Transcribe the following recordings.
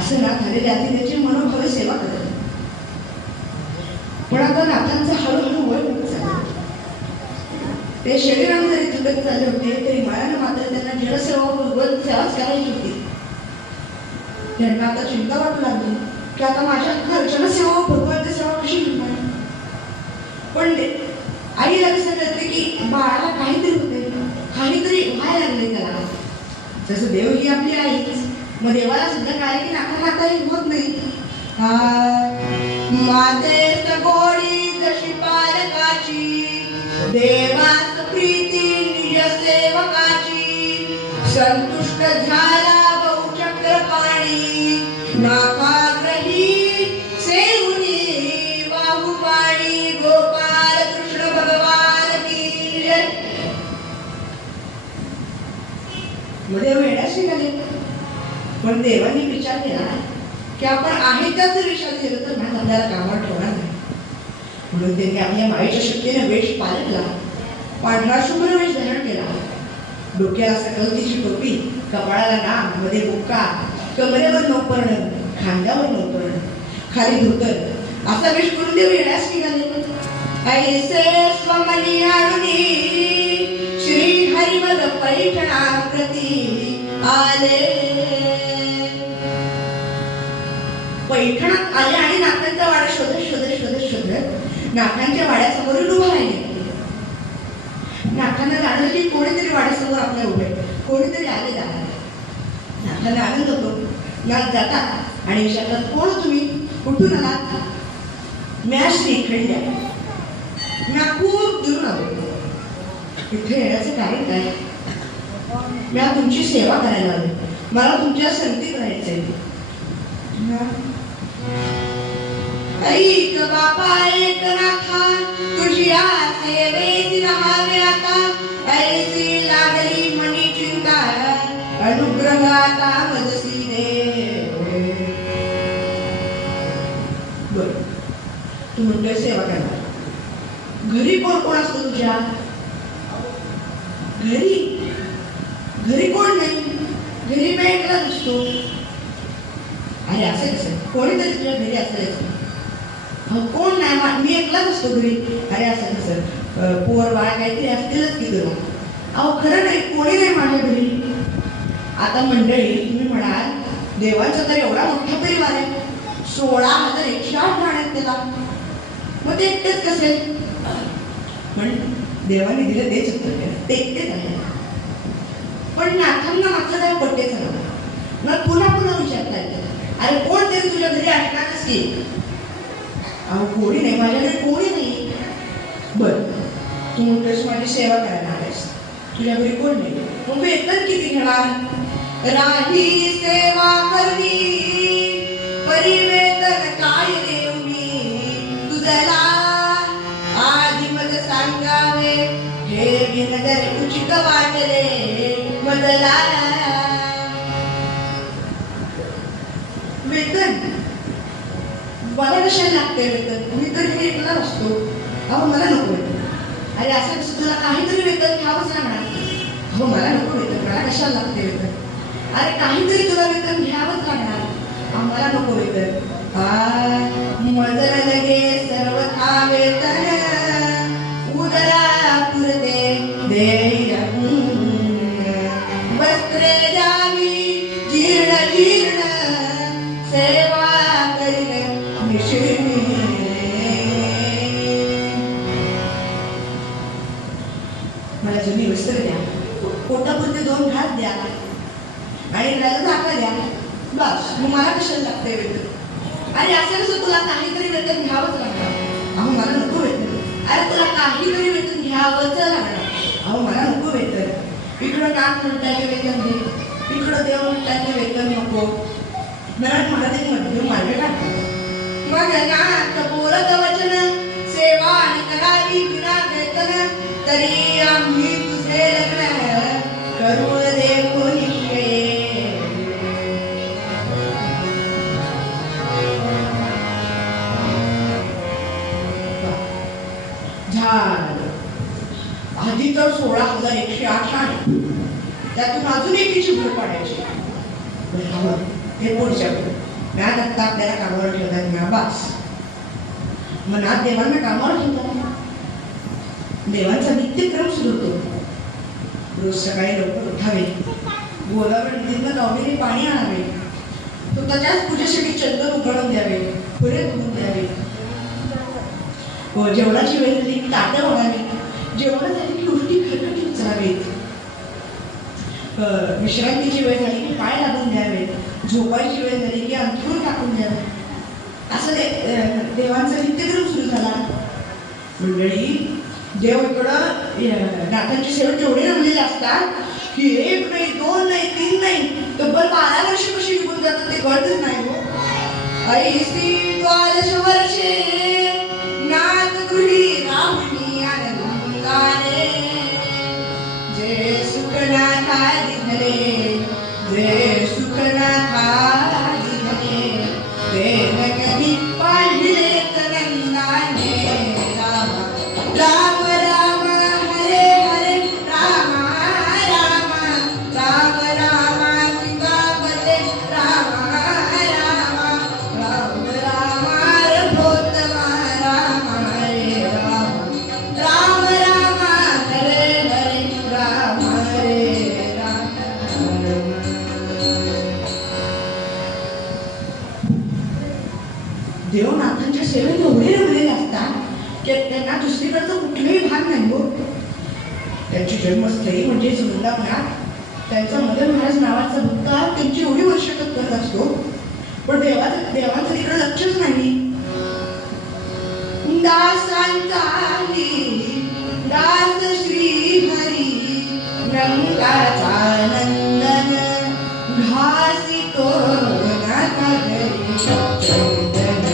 असं ना झालेल्या त्याची मनोभावे सेवा करत. पण आता नाथांचं हळूहळू वय होत चाललं. ते शरीराने जरी थकत चालले होते तरी मनानं मात्र त्यांना जनसेवा भगवत सेवाच करायची होती. त्यांना आता चिंता वाटू लागली की आता माझ्या जनसेवा भगवत सेवा कशी होणार. पण आईला कसं कळते की बाळाला काहीतरी होते, काहीतरी व्हायला लागले त्याला. जसं देव ही आपली आईच, मग देवाला सुद्धा काय की नाकाला काही होत नाही. माझे गोडी जशी पालकाची, देवास प्रीती निज सेवकाची, संतुष्ट झाला बहुचक्र पाणी, नाकाग्रही सेवुनी वाहू पाणी. गोपाल कृष्ण भगवान की जय. देव येण्यास निघाले. पण देवानी विचार केला की आपण आहे त्याच विषयात गेलो तर नाही आपल्याला कामावर ठेवणार नाही. म्हणून त्यांनी आपल्या मायेच्या शक्तीने वेश पालटला, पांढरा शुभ्र वेश धारण केला. डोक्याला सकलतीची टोपी, कपाळाला नाम, मध्ये बुक्का, कमरेवर नौपर्ण, खांद्यावर नौपर्ण, खाली धोतर, असा वेश करून देव येण्यास निघाले. ऐसे स्वमनी आणुनी श्री हरिमद पैठणाप्रती आले. पैठणात आले आणि नाथांचा वाडा शोधत शोधत शोधत शोधत नाथांच्या वाड्यासमोर उभा राहिले. नाथांना जाणलं की कोणीतरी वाड्यासमोर आपल्या उभे, कोणीतरी आले जाणार. नाथांना आनंद होतो. नाथ जातात आणि विचारतात, कोण तुम्ही, कुठून आलात. म्या श्रीखंड म्या खूप दूर आलो. इथे येण्याचं कारण काय. म्या तुमची सेवा करायला आले, मला तुमच्या संगतीत राहायचंय. ऐक बापा एक नाथा, तुझ्या सेवेत राहावे आता. ऐसी लागली मनी चिंता, अनुग्रह आता मजसी दे. बर, तू म्हणतोय सेवा करणार. घरी कोण कोण असतो तुझ्या. घरी कोण नाही. घरी मी एकला दिसतो. अरे असं कसं, कोणीतरी तुझ्या घरी असेल. कोण नाही, मी एकलाच असतो घरी. अरे असं कसं, पोर बाळ काहीतरी असतीलच की तुला. अहो खरं नाही, कोणी नाही माझ्या घरी. आता मंडळी तुम्ही म्हणाल देवाचा तर एवढा मोठा परिवार आहे, 16,108 आहेत त्याला, मग ते एकटेच कसे. पण देवाने दिलं तेच उत्तर, ते एकटेच आहे. पण नाथांना मात्र काय पट्टेच झालं. मग पुन्हा पुन्हा विचारता येतं, अरे कोण तरी तुझ्या घरी असणारच की. अहो कोणी नाही, माझ्याकडे कोणी नाही. बर, तू म्हणतोस माझी सेवा करायला आलेस, तुझ्या घरी कोण नाही, मग वेतन किती घेणार. राही सेवा करवी परिवेदन काय देऊ मी तुझला आधी मज सांगावे हे विनगर उचित वाटले मजला वेतन मला कशाला लागते वेतन मी तर हे एकला असतो अहो मला नको वेतन अरे असं कसं तुला काहीतरी वेतन घ्यावंच लागणार अहो मला नको वेतन मला कशाला लागते वेतन अरे काहीतरी तुला वेतन घ्यावंच लागणार आम्हाला नको वेतन मजल लगे सर्वथा वेतन उदरा पुरते देय वस्त्रे जावी जीर्ण जीर्ण सेवा करीन निशिनी मला जुनी वस्त्र द्या पोटापुरते 2 घास द्या आणि राहिलं झाका द्या बस मग मला कशाला लागते वेतन आणि असं कसं तुला काहीतरी वेतन घ्यावंच लागणार अहो मला नको वेतन अरे तुला काहीतरी वेतन घ्यावंच लागणार अहो मला नको वेतन इकडं नाक म्हणताचे वेतन दे इकडं देव म्हणताचे वेतन नको मराठी मध्ये मार्ग टाकतात मग नाक बोलत वचन सेवा करावी बिना वेतन तरी आम्ही तुझे लग्न करू दे कोणी आधी तर 16,108 आहे त्यातून अजून एकीची भर पाडायची हे पुढच्या मॅथ आत्ता आपल्याला कामावर ठेवतात ना बास मनात देवांना कामावर ठेवतात देवांचा नित्यक्रम सुरू होतो रोज सकाळी लवकर उठावे गोलावर नदीतनं गावलेले पाणी आणावे तो त्याच्याच पूजेसाठी चंदन उकळून द्यावे फुले धुवून द्यावे जेवणाची वेळ झाली की ताटं वळावी जेवण झाली की उलटी खरकटी उचलावीत विश्रांतीची वेळ झाली की पाय लागून द्यावे झोपायची वेळ झाली की अंथरूण टाकून द्यावे असं देवांचा नित्यक्रम सुरू झाला मंडळी देव इकडं नाथांची सेवा तेवढे रमलेले असतात की 1 नाही 2 नाही 3 नाही तब्बल 12 वर्ष कशी निघून जातात ते कळतच नाही हो ऐसी 12 वर्षे नाथ गृही राहुनी आनंदाने जे सुखनाथादी धरे जे सुखनाथादी धरे ते न कधी पाहिले नंदाने राम राम राम हरे हरे राम राम राम राम सीता पते राम राम राम राम रघोत्तम राम हरे राम राम राम हरे हरे राम हरे राम देवनाथांच्या सेवेत एवढे रमलेले असतात की त्यांना दुसरीकडचं कुठलंही भाग नाही हो त्यांची जन्मस्थळी म्हणजेच वृंदावनात त्यांचा मदन महाराज नावाचा भक्त त्यांची एवढी वर्ष करत असतो पण देवाचं तिकडे लक्षच नाही दासांचा दास श्री हरी रंगाचा नंदन घासितो नाथा घरी चंदन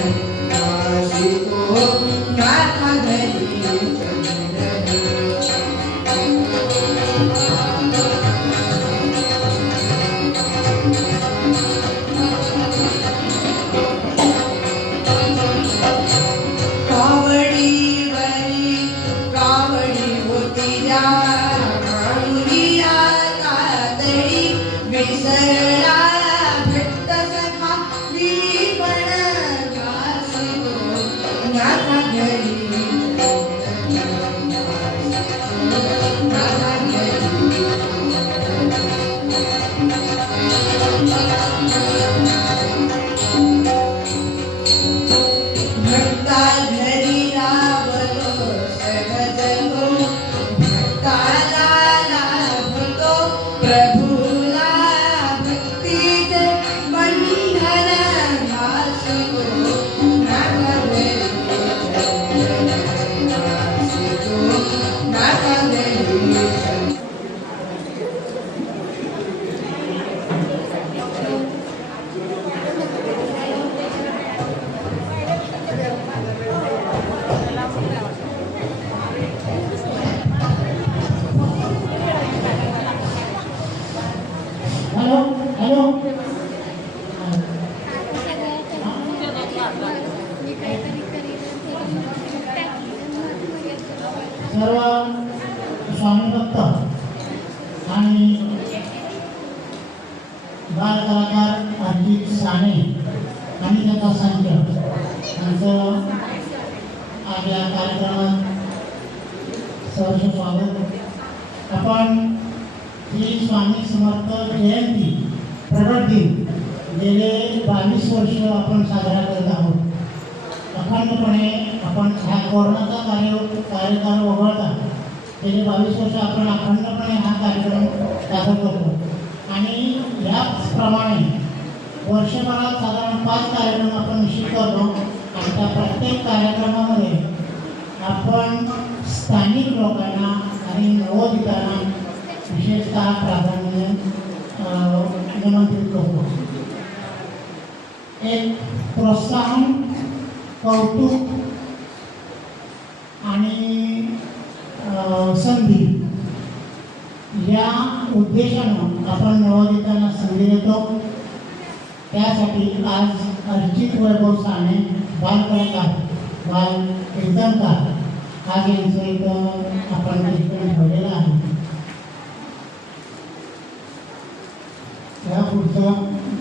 घासितो नाथा घरी प्रभुला भक्ती हॅलो हॅलो सर्व स्वामी भक्त आणि बाल कलाकार अजित साने आणि त्याचा संच यांचं आज या कार्यक्रमात सहर्ष स्वागत. आपण श्री स्वामी समर्थ जयंती प्रगट दिन गेले 22 वर्ष आपण साजरा करत आहोत. अखंडपणे आपण ह्या कोरोनाचा कार्यकाळ वगळता गेले 22 वर्ष आपण अखंडपणे हा कार्यक्रम सादर करतो आणि याचप्रमाणे वर्षभरात साधारण 5 कार्यक्रम आपण निश्चित करतो आणि त्या प्रत्येक कार्यक्रमामध्ये आपण स्थानिक लोकांना आणि नवोदितांना विशेषतः प्राधान्य निमंत्रित करतो. एक प्रोत्साहन, कौतुक आणि संधी या उद्देशानं आपण नवोदितांना संधी देतो. त्यासाठी आज अर्चित वैभव साने बाल कलाकार, बाल कीर्तनकार आज यांचं इथं आपण कीर्तन ठेवलेलं आहे. या पुढचं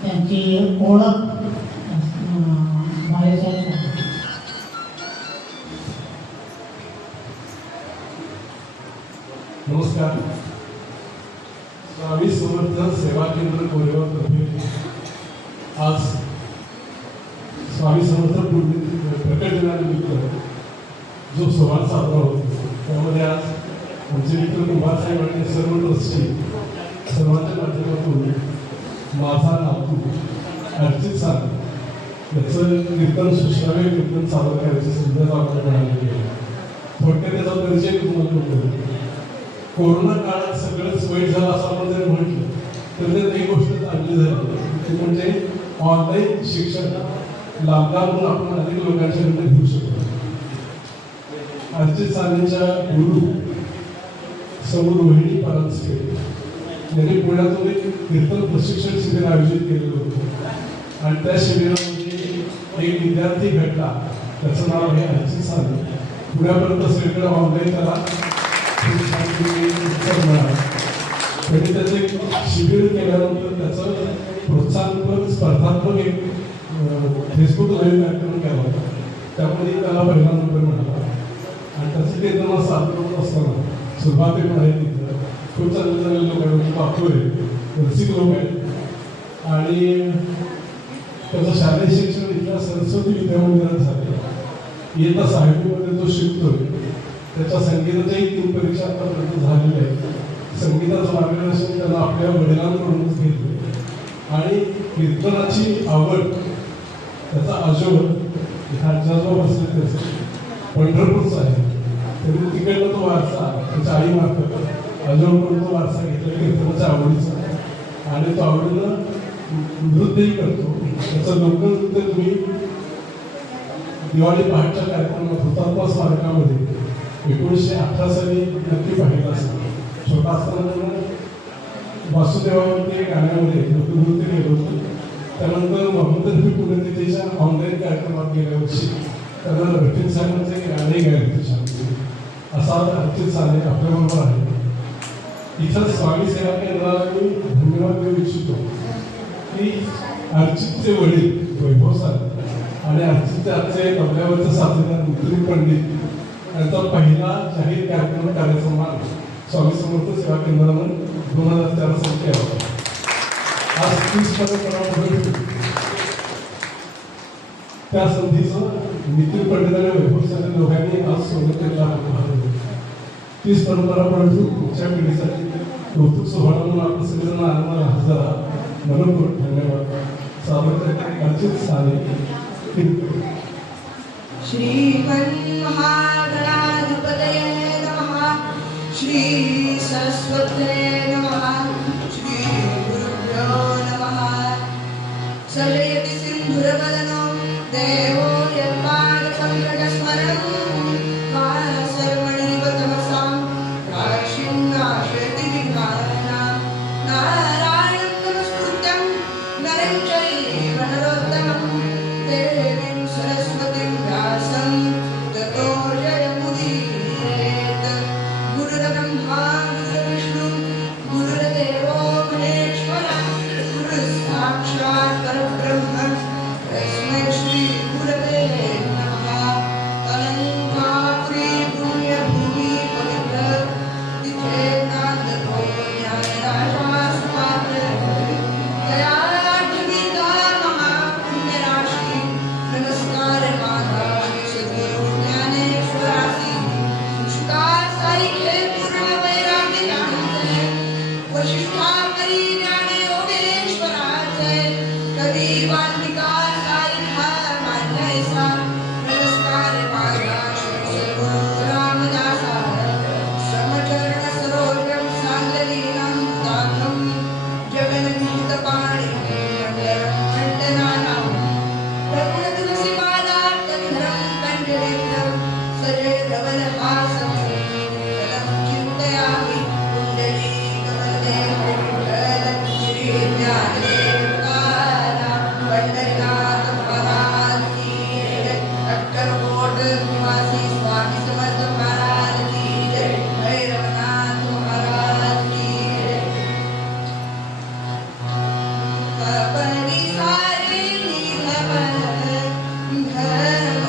त्यांची ओळख बाळासाहेब. नमस्कार. स्वामी समर्थ सेवा केंद्र कोरेगावतर्फे आज स्वामी समर्थ प्रकट दिनानिमित्त जो संवाद साजरा होतो त्यामध्ये आज आमचे मित्र कुमार साहेब आणि सर्व ट्रस्टी सर्वांच्या माध्यमातून माझा नातू अर्चित साने याचं कीर्तन सुश्राव्य कीर्तन सादर करायची संधी आम्हाला मिळालेली आहे. थोडक्यात त्याचा परिचय तुम्हाला करतो. कोरोना काळात सगळंच वाईट झालं असं आपण जर म्हटलं तर त्यात एक गोष्ट चांगली झाली ती म्हणजे ऑनलाईन शिक्षण लाभदारून आपण अनेक लोकांच्याकडे घेऊ शकतो. अर्चित सानेच्या गुरु सौ रोहिणी परांजपे यांनी पुण्यातून एक कीर्तन प्रशिक्षण शिबिर आयोजित केलेलं होतं आणि त्या शिबिरामध्ये एक विद्यार्थी भेटला, त्याचं नाव आहे अर्चित साने. पुण्यापर्यंत सगळीकडे ऑनलाईन त्याला त्यांनी त्याचं एक शिबिर केल्यानंतर त्याचं प्रोत्साहनपर स्पर्धात्मक एक फेसबुक लाईव्ह कार्यक्रम केला होता. त्यामध्ये त्याला पहिला नंबर मिळाला आणि त्याचं कीर्तन सादर असताना सुरुवाती पण आहे तिथं खूप चांगले चांगले लोक पाहतोय, रसिक लोक आहेत आणि त्याचं शालेय शिक्षण इथल्या सरस्वती विद्यामंदिरात झाले. इयत्ता 6वीमध्ये तो शिकतोय. त्याच्या संगीताच्याही 3 परीक्षा आतापर्यंत झालेल्या आहेत. संगीताचं मार्गदर्शन त्याला आपल्या वडिलांकडूनच घेतलं आणि कीर्तनाची आवड त्याचा आजोबा ह्या आजोबा बसले त्याचे पंढरपूरचा आहे. तरी तिकडनं तो वारसा त्याच्या आई मार्फत आजोबाकडून तो वारसा घेतला कीर्तनाच्या आवडीचा आणि तो आवडीनं नृत्यही करतो. त्याचं लोकनृत्य तुम्ही दिवाळी पहाटच्या कार्यक्रमात हुतात्मा स्मारकामध्ये 1918 साली नक्की पाहिलं असेल. छोटा असताना वासुदेवावरती गाण्यामध्ये लोकनृत्य केलं होतं. त्यानंतर मोहम्मद पुण्यतिथीच्या ऑनलाईन कार्यक्रमात गेल्या वर्षी त्यांना अर्चित सानेचे गाणे गायले त्याच्यामध्ये. असा अर्चित साने आपल्याबरोबर आहे. इथं स्वामी सेवा केंद्राला मी धन्यवाद देऊ इच्छितो की अर्चितचे वडील वैभव साने आणि अर्चितचे आजचे तबल्यावरचे साथीदार मित्री पंडित यांचा पहिला जाहीर कार्यक्रम करायचा मान स्वामी समर्थ सेवा केंद्रानं 2004 साली केला होता. आज 30 परंपरा त्या संधीचं नितीन पंडित आणि वैभव साने दोघांनी आज सोबत केला. 30 परंपरा परंतु पुढच्या पिढीसाठी कौतुक सोहळा म्हणून आपण सगळेजण आनंद हजर आहात. मनपूर्वक धन्यवाद. सादर अर्चित साने. श्रीमन्महागणाधिपतये नमः. श्री सरस्वत्यै नमः. श्री गुरुभ्यो नमः. सर्वयति सिन्धुरवदनो देवो यत्पादपङ्कजस्मरं सर्वणैव तमसां प्राचिन्नाशयति विघ्नानां. नारायणं नमस्कृत्य ज्ञानदेव तुकाराम पंढरीनाथ महाराज की जय. अक्कलकोट निवासी स्वामी समर्थ महाराज की जय. भैरवनाथ महाराज की जय. अपनी सारी निधन धर्म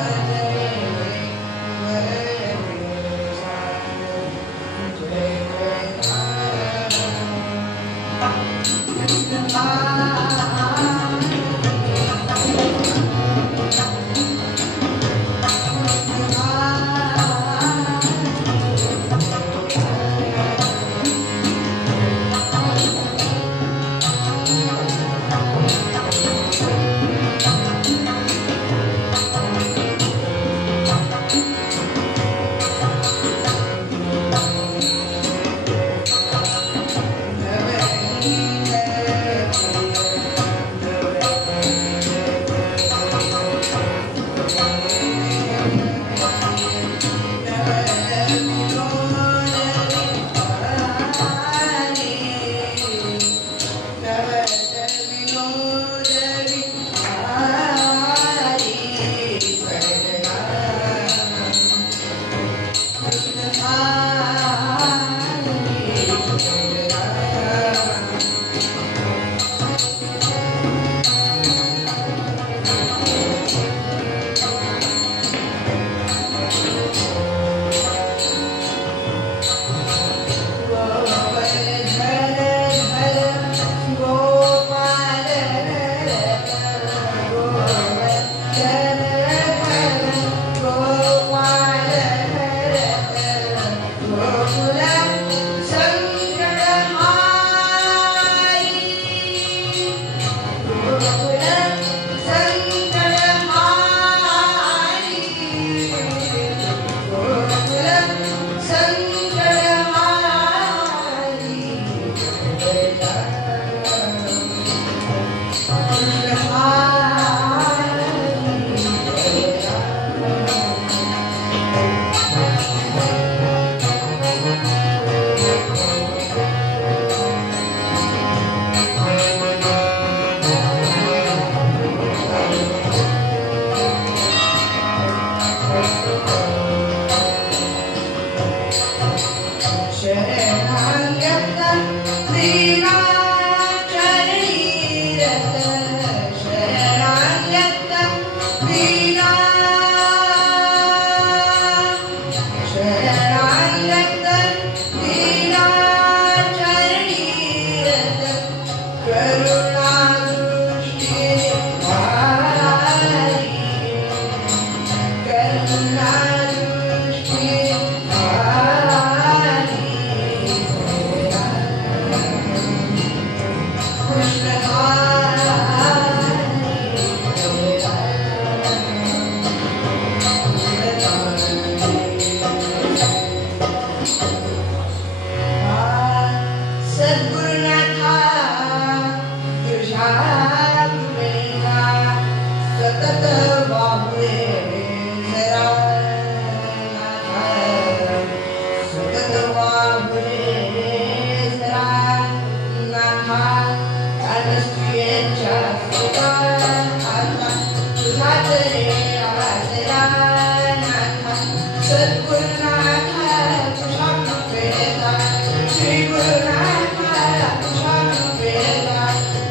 श्री गुरुनाथ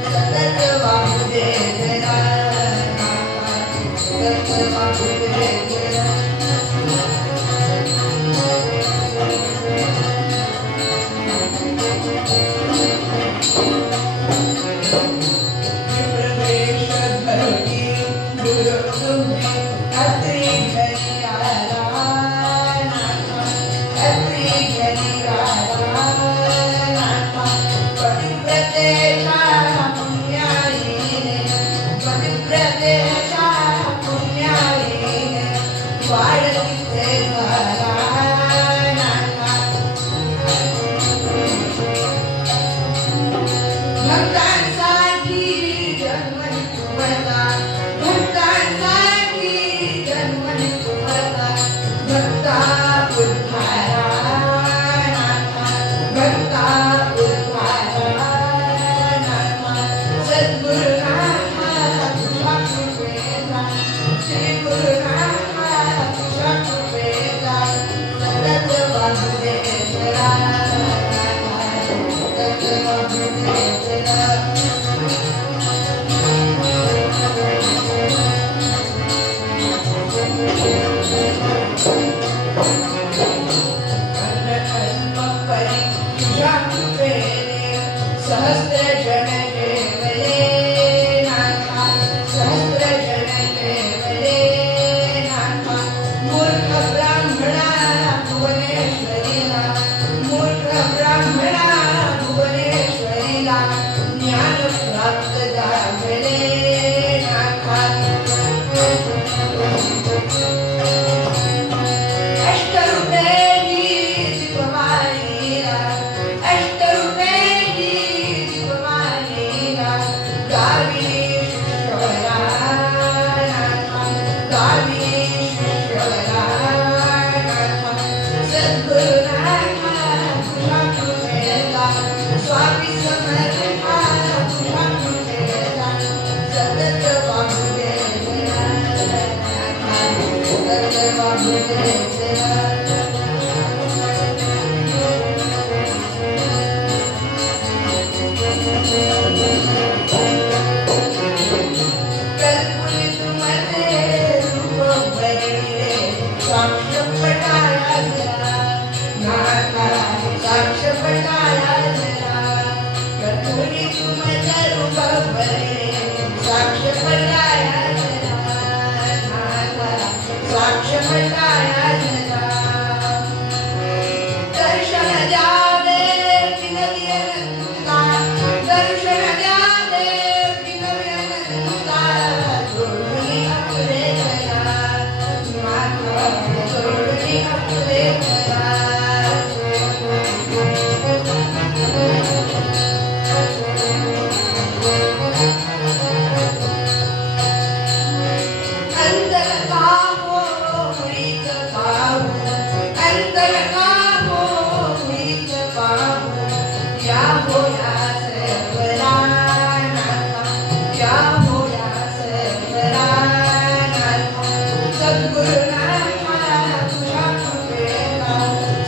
सतत ज्ञान प्राप्त झाले नाथा अष्टरूपेणी दीपमालिका अष्टरूपेणी दीपमालिका गावी श्रवणानाथा गावी श्रवणानाथा सद्गुरुनाथा तुझा कृपेचा स्वामी समर्था तुझा कृपेचा सतत वासुदेवनाथा सतत वासुदेवनाथा कल्पुलित मध्ये रूप भरले साक्ष पटाया जरा नाथा साक्ष पटाया जरा कल्पुलित मध्ये रूप भरले साक्ष पटाया जरा नाथा साक्ष पटाया जरा दर्शन द्यावे विनवी अनंता दर्शन द्यावे विनवी अनंता जोडली आपले जरा माता जोडली आपले जरा अंतर काहो मृत काहो अंतर काहो मृत काहो या होया सर्वरानाथा या होया सर्वरानाथा सद्गुरुनाथा तुझा कृपेचा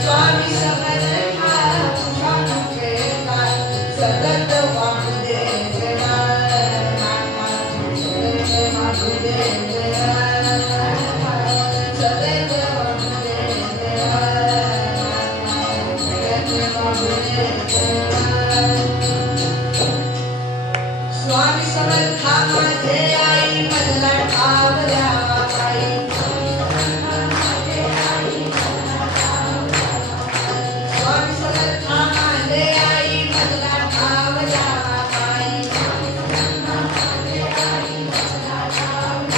स्वामी समर्था तुझा कृपेचा सतत वासुदेवनाथा सतत वासुदेवनाथा सतत वासुदेवनाथा स्वामी समर्था माझे आई मधला ठावल्या बाई स्वामी समर्था माझे आई मधला ठावल्या बाई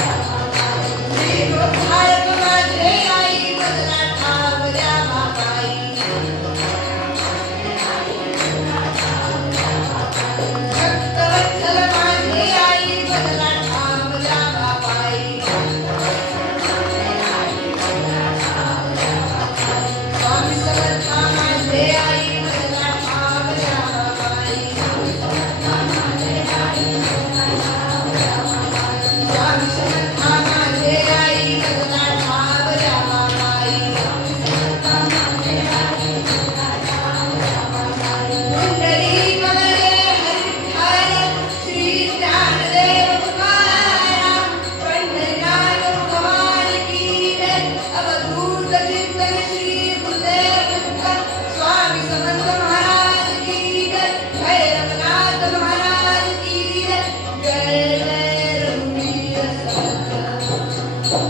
श्री गोपाळक माझे आई मधला ठावल्या बाई भक्तवत्सल माझे आई मधला ठावल्या बाई स्वामी समर्था माझे आई मधला ठावल्या बाई स्वामी समर्था माझे आई मधला ठावल्या बाई कुंडली मगरे हरिठाल श्री ज्ञानदेव तुकाराम पंढरीनाथ भगवान की जय अवधूत चिंतन श्री गुरुदेव दत्त स्वामी समर्थ महाराज की जय भैरवनाथ महाराज की जय जय जय रघुवीर समर्थ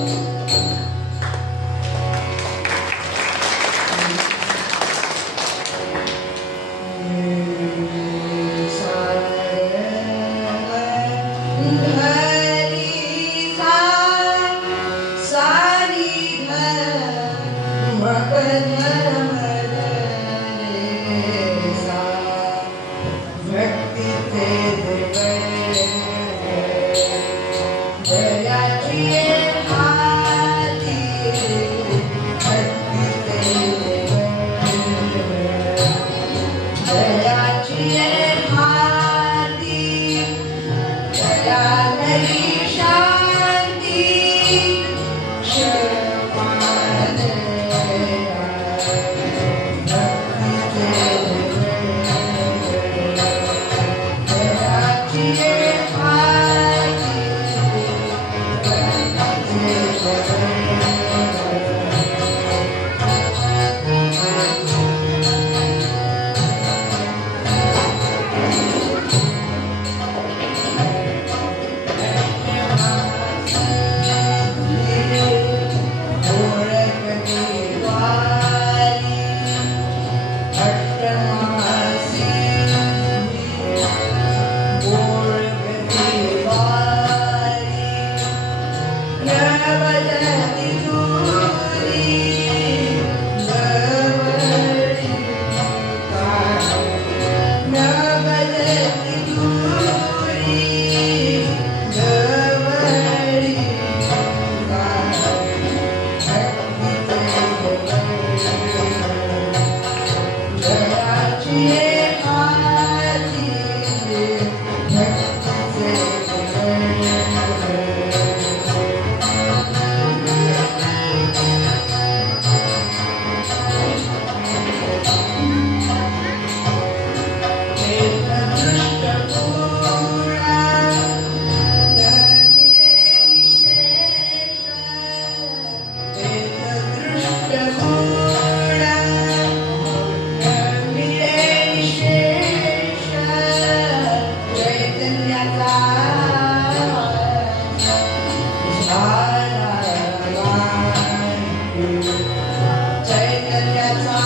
चैतन्याचा चैतन्याचा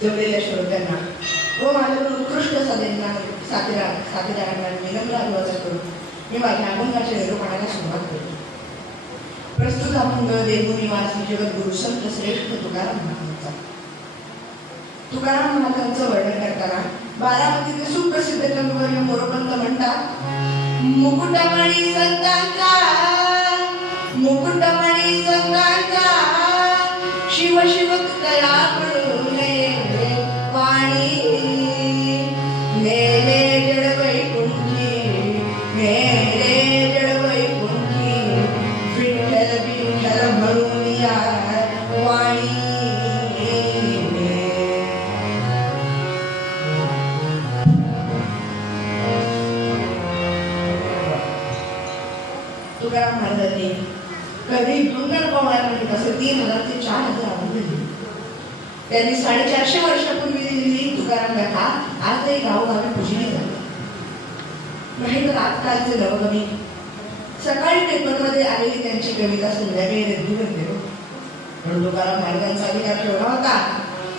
जमलेल्या श्रोत्यांना व माझ्या उत्कृष्ट साथीदारांना विनम्र अभिवादन करून मी माझ्या अभंगाच्या निरूपणाला सुरुवात करतो. प्रस्तुत अभंग देहूनिवासी जगद्गुरु संत श्रेष्ठ तुकाराम महाराजांचा. तुकाराम महाराजांचं वर्णन करताना बारामतीचे सुप्रसिद्ध कविवर्य मोरोपंत म्हणतात, मुकुटमणी संतांचा मुकुटमणी संतांचा शिव शिव तुकया वाणी मेले जडवै कुंठी मेले जडवै कुंठी विठ्ठल विठ्ठल म्हणून या वाणी. तुकाराम महाराजांनी कधी दुर्गण पवनामध्ये तसे 3000 ते 4000 अभंग लिहिले. त्यांनी 450 वर्षापूर्वी लिहिलेली तुकाराम गाथा आजही गावोगावी पूजली जाते. नाही तर आजकालचे नवकवी सकाळी पेपरमध्ये आलेली त्यांची कविता संध्याकाळी रेडिओवर गेलो. पण तुकाराम महाराजांचा अधिकार ठेवला होता.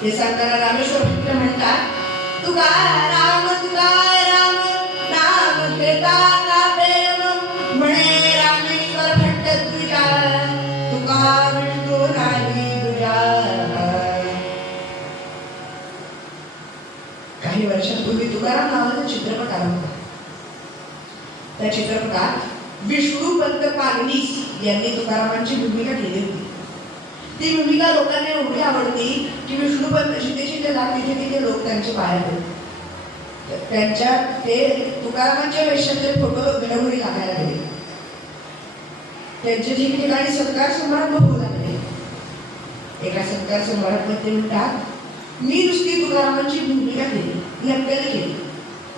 ते सांगताना रामेश्वर भट्ट म्हणतात, तुकाराम तुकाराम नाम घेता का प्रेम म्हणे रामेश्वर भट्ट तुझ्या तुका विष्णू नाही तुझ्या. काही वर्षांपूर्वी तुकाराम नावाचा चित्रपट आला होता. त्या चित्रपटात विष्णू पंत पागनीस यांनी तुकारामांची भूमिका केली होती. ती भूमिका लोकांना एवढी आवडली की विष्णुपंत जिथे जिथे जात तिथे तिथे लोक त्यांचे पाया पडले. त्यांच्या ते तुकारामांच्या वेशातले फोटो घरोघरी लागायला गेले. त्यांचे ठिकठिकाणी सत्कार समारंभ होऊ लागले. एका सत्कार समारंभात ते म्हणतात, मी नुसती तुकारामांची भूमिका केली, नक्कल केली,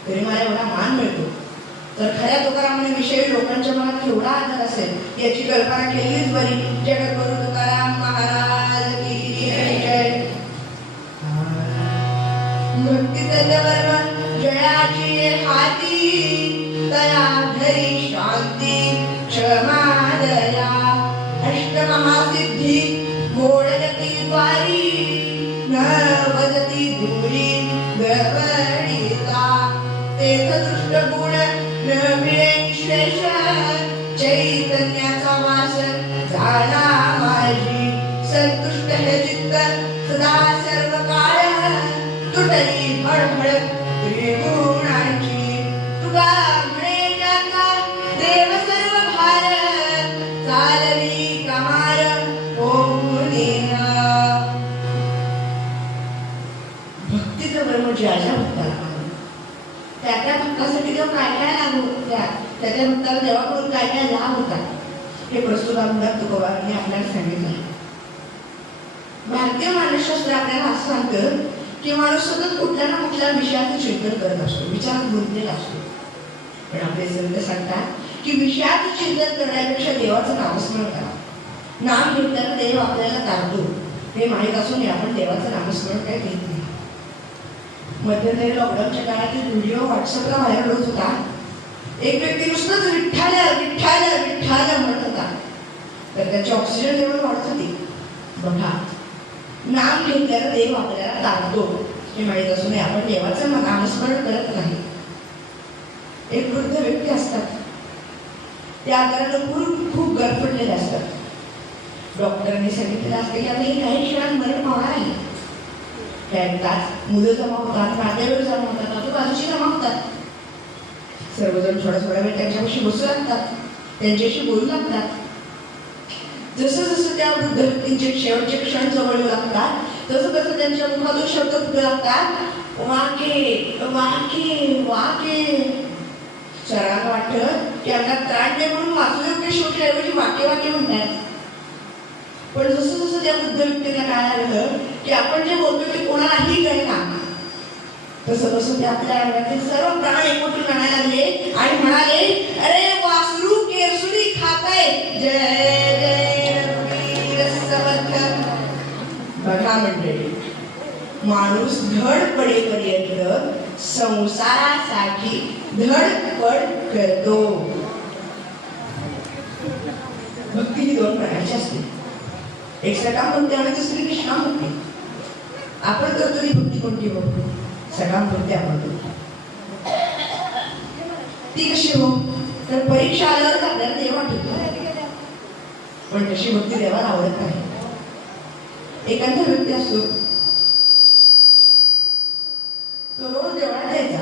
तरी मला एवढा मान मिळतो. तर खऱ्या तुकारामांविषयी लोकांच्या मनात केवढा आदर असेल याची कल्पना केलीच बरी. जगद्गुरु तुकाराम महाराज की जय. भक्ती तत्वर्म जयाची हाती, तया धरी शांती क्षमा दया, अष्टमहासिद्धी मोडती द्वारी, न वदती दूरी गवणीता, तेथ दृष्ट गुण न मिळे निःशेष, चैतन्याचा वास झाला माझी, संतुष्ट हे चित्त सदा सर्व काळ, तुटली हळहळ त्रिगुणांची, तुका म्हणे ज्याचा देव सर्व भार, चालली कमार होऊन भक्तीचं ब्रह्म ज्याच्या भक्ताला त्या भक्तासाठी देव काय काय लागू त्या भक्ताला देवाकडून काय काय लाभ होतात हे प्रस्तुत आमदार तुकोबांनी आपल्याला सांगितलं. भारतीय मानसशास्त्र आपल्याला असं सांगतं की माणूस सतत कुठल्या ना कुठल्या विषयाचं चिंतन करत असतो, विचारात गुंतलेला असतो. पण आपले संत सांगतात की विषयाचं चिंतन करण्यापेक्षा देवाचं नामस्मरण करा. नाम घेतल्यानं देव आपल्याला तारतो हे माहीत असून आपण देवाचं नामस्मरण काय घेत नाही. मध्यंतरी लॉकडाऊनच्या काळात व्हिडिओ व्हॉट्सअपला व्हायरल होत होता. एक व्यक्ती नुसतंच विठ्ठल विठ्ठल विठ्ठल म्हणत होता, तर त्याची ऑक्सिजन लेवल वाढत होती. बघा, नाम घेतल्यानं देव आपल्याला तारतो हे माहीत असून आपण देवाचं नामस्मरण करत नाही. एक वृद्ध व्यक्ती असतात, त्या आजारानं खूप गरफडलेले असतात. डॉक्टरांनी सांगितलेलं असतं की आता हे काही क्षणात मरण पावणार आहे. त्यात मुलं जमा होतात, नातेवाईक जमा होतात, आजूबाजूची जमा होतात. सर्वजण थोडा थोडा वेळ त्यांच्यापाशी बसू लागतात, त्यांच्याशी बोलू लागतात. जसं जसं त्या वृद्ध व्यक्तींचे शेवटचे क्षण जवळ लागतात तसं तसं त्यांच्या मुखातून शब्द फुटू लागतात, वाके वाके वाके. सरांना वाटतं की अंगात त्राण दे म्हणून वासुदेव शेवटच्याऐवजी वाके वाके म्हणतात. पण जसं जसं त्या वृद्ध व्यक्तीला काय आलं की आपण जे बोलतो ते कोणालाही कळेना, तसं तसं ते आपल्या अंगातील सर्व प्राण एकवटून आणायला लागले आणि म्हणाले, अरे वासरू केसुरी खाताय, जय जय रघुवीर समर्थ. बघा मंडळी, माणूस धड पडेपर्यंत संसारासाठी धडपड करतो. भक्ती ही दोन प्रकारची असते, एक सकाम भक्ती आणि दुसरी निष्काम भक्ती. आपण करतो ती भक्ती कोणती हो? सकाम भक्ती आपण करतो. ती कशी हो? तर परीक्षा आल्यावर आपल्याला देव आठवतो, पण तशी भक्ती देवाला आवडत नाही. एखादा व्यक्ती असतो, तो रोज देवळात जायचा,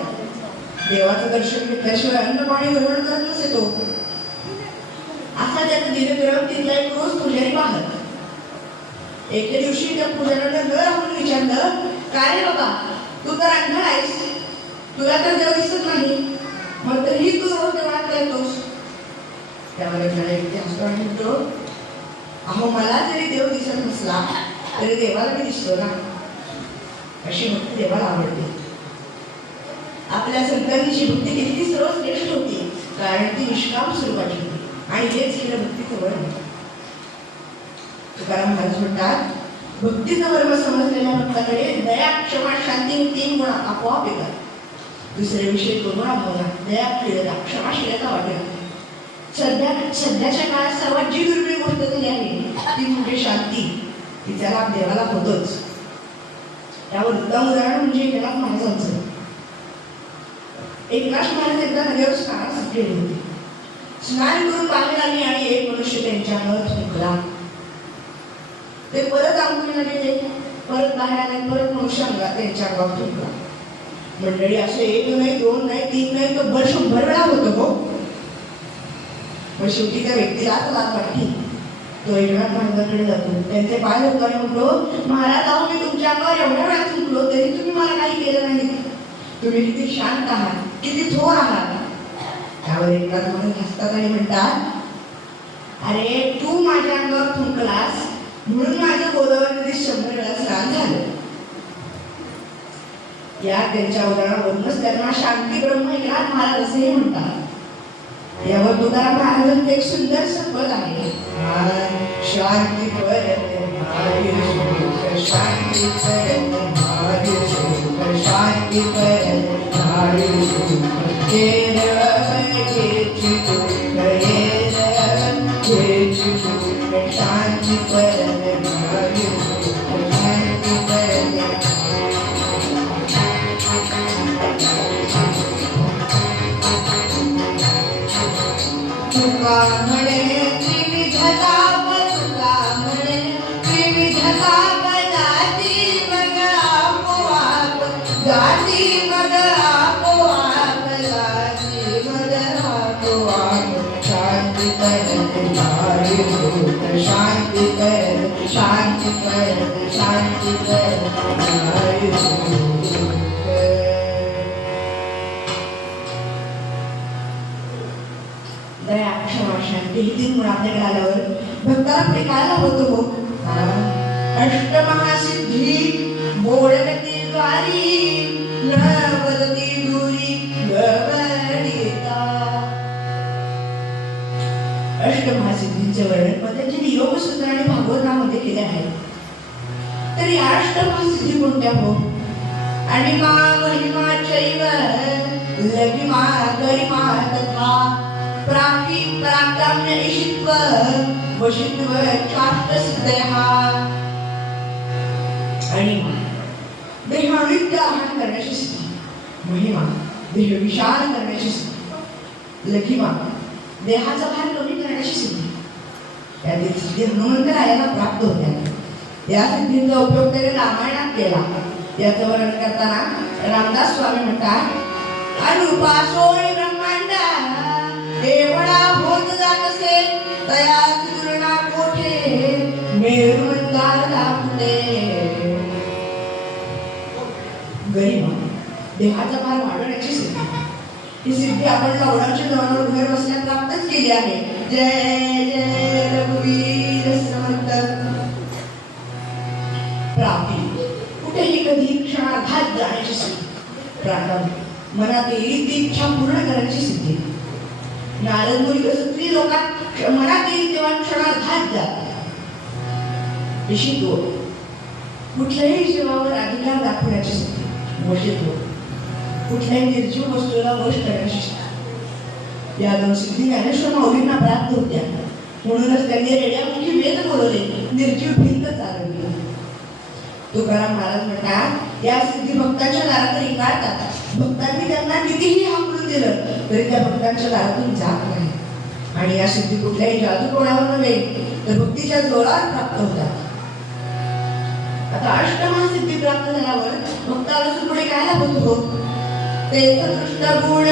देवाचं दर्शन घेतल्याशिवाय अन्न पाणी ग्रहण करत नसे तो. असा त्याचा दिनक्रम तिथला एक रोज पुजारी पाहत. एके दिवशी त्या पुजाऱ्याने न राहून विचारलं, काय रे बाबा, तू तर अंधळ आहेस, तुला तर देव दिसत नाही, मग तरीही तू रोज देवळात येतोस. त्यावर एखादा व्यक्ती हसतो आणि म्हणतो, अहो मला जरी देव दिसत नसला तरी देवाला मी दिसतो ना. अशी भक्ती देवाला आवडते. आपल्या संतांनी जी भक्ती केली ती सर्व श्रेष्ठ होती, कारण ती निष्काम स्वरूपाची होती आणि हेच केलं भक्तीचं वर्ण. तुकाराम महाराज म्हणतात, भक्तीचा वर्ग समजलेल्या भक्ताकडे दया क्षमा शांती तीन गुण आपोआप येतात. दुसरे विषय करुणा भावना, दयाशीलता, क्षमाशीलता वाटेल. सध्याच्या काळात सर्वात जी दुर्मिळ गोष्ट झाली आहे ती म्हणजे शांती. तिचा लाभ देवाला होतोच. त्यावर उत्तम उदाहरण म्हणजे एकनाथ महाराजांचं. एकनाथ महाराज एकदा नदीवर स्नानासाठी गेले होते. स्नान करून बाहेर आले आणि एक मनुष्य त्यांच्यावर थुंकला. ते परत आंघोळीला गेले, परत बाहेर आले, परत मनुष्य त्यांच्या अंगावर थुंकला. मंडळी असं एक नाही, दोन नाही, तीन नाही, तर 100 वेळा होतं हो. पण शेवटी त्या व्यक्तीला लाज वाटली. तो एकनाथ महाराजांकडे जातो, त्यांचे पाय धरतो आणि म्हणतो, महाराज अहो मी तुमच्या अंगावर एवढ्या वेळा चुकलो तरी तुम्ही मला काही केलं नाही. तुम्ही किती शांत आहात, किती थोर आहात. त्यावर एकनाथ महाराज हसतात आणि म्हणतात, अरे तू माझ्या अंगावर थुंकलास म्हणून माझं गोदावरी नदीत 100 वेळा स्नान झालं. या त्यांच्या उदाहरणावरूनच त्यांना शांती ब्रह्म एकनाथ महाराज असेही म्हणतात. यावर तुकाराम महाराजांचं एक सुंदर पद आहे, शांती परत शांती परत शांती परत शांती तुका म्हणे त्रिविधता तुका म्हणे त्रिविधता जाती मग आपोआप जाती मग आपोआप जाती मग आपोआप शांती परत शांती परत शांती परत शांती परत दया क्षमा शांती ही 3 गुण आपल्याकडे आल्यावर भक्ताला पुढे काय लाभतो हो? अष्टमहासिद्धी बोडगती द्वारी नवदती दुरी गवडिता. अष्टमहासिद्धींचे वर्णन पतंजली योगसूत्र आणि भागवतामध्ये केले आहे. तर या अष्टमहासिद्धी कोणत्या हो? अणिमा महिमा चैव लघिमा गरिमा तथा प्राप्ती प्राप्ताम्य ईशित्व वशित्व चाष्ट सिद्धहा. अणिमा देहानित्य आहार करण्याची सिद्धी, महिमा देह विशाल करण्याची सिद्धी, लघिमा देहाचा भार कमी करण्याची सिद्धी. या सिद्धी हनुमंतरायाला प्राप्त होत्या. या सिद्धींचा उपयोग त्याने रामायणात केला. याचं वर्णन करताना रामदास स्वामी म्हणतात, अनुपासोळी ब्रह्मांडा देवळा होत जात असे तया तुलना कोठे मेरुमंदार दाखवते. गरिमा देहाचा भार वाढवण्याची सिद्धी. ही सिद्धी आपण लवडाच्या जवळ घर बसल्या प्राप्तच केली आहे. जय जय रघुवीर समर्थ. प्राप्ती कुठेही कधी क्षणार्धात जाण्याची सिद्धी. प्रारंभ मनात येईल ती इच्छा पूर्ण करण्याची सिद्धी. नारद मुनी कसं त्रिलोकात मनात येईल तेव्हा क्षणार्धात जातात. ऋषित्व कुठल्याही जीवावर अधिकार दाखवण्याची सिद्धी. वशित्व कुठल्याही निर्जीव वस्तूला वश करण्याची सिद्धी. या 2 सिद्धी ज्ञानेश्वर माऊलींना प्राप्त होत्या. म्हणूनच त्यांनी रेड्यामुखी वेद बोलवले, निर्जीव भिंत चालवली. तुकाराम महाराज म्हणतात, या सिद्धी भक्तांच्या दारात रिंगाळतात. भक्तांनी त्यांना कितीही हाकलून दिलं तरी त्या भक्तांच्या दारातून जात नाही. आणि या सिद्धी कुठल्याही जादू कोणावर नव्हे तर भक्तीच्या जोरात प्राप्त होतात. आता अष्टमहासिद्धी प्राप्त झाल्यावर भक्ताला पुढे काय लाभत हो? तेथदृष्ट गुण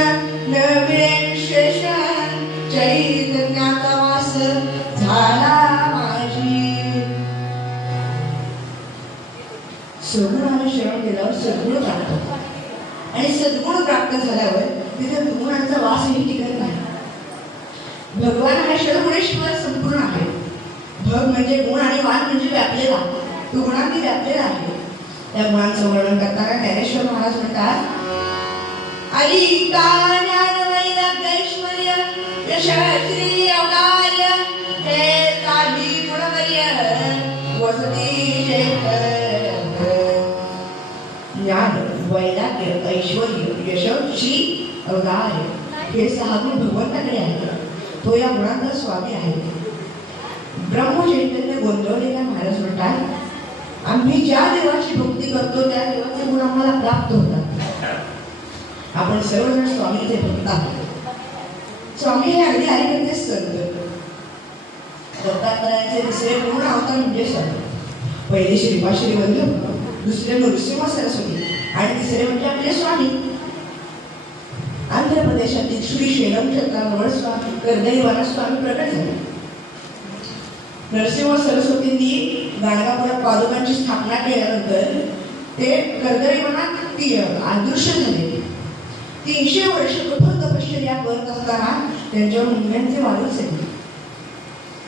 न मिळेल शेष चैतन्याचा वास झाला माझी. सगुणाला शरण केल्यावर सद्गुण प्राप्त होतात. आणि सद्गुण प्राप्त झाल्यावर तिथे दुर्गुणांचा वासही टिकत नाही. भगवान हा षडगुणेश्वर संपूर्ण आहे. भग म्हणजे गुण आणि वाण म्हणजे व्यापलेला. तो गुणांनी व्यापलेला आहे. त्या गुणांचं वर्णन करताना ज्ञानेश्वर महाराज म्हणतात, आई ज्ञान वैराग्य ऐश्वर्य यश श्री औदार्य हे साधी गुणवर्य वसती ज्ञान वैराग्य ऐश्वर्य यश श्री औदार्य हे 6 गुण भगवंताकडे आहेत. तो या गुणांचा स्वामी आहे. ब्रह्मचैतन्य गोंधळलेला महाराज म्हणतात, आम्ही ज्या देवाची भक्ती करतो त्या देवाचे गुण आम्हाला प्राप्त होतात. आपण सर्वजण स्वामीचे भक्त आहोत. स्वामी हे अगदी हरिकथे संत. दत्तात्रयाचे दुसरे पूर्ण अवतार म्हणजे संत. पहिले श्रीपाश्री वल्लभ, दुसरे नृसिंह सरस्वती आणि तिसरे म्हणजे आपले स्वामी. आंध्र प्रदेशातील श्री शेलम क्षेत्राजवळ स्वामी कर्दैवाना स्वामी प्रकट झाले. नरसिंह सरस्वतींनी गाणगापुरात पादुकांची स्थापना केल्यानंतर ते कर्दळीपणात ती अदृश्य झाले. 300 वर्ष कठोर तपश्चर्या करत असताना त्यांच्यावर मुंग्यांचे वादळ सेवले.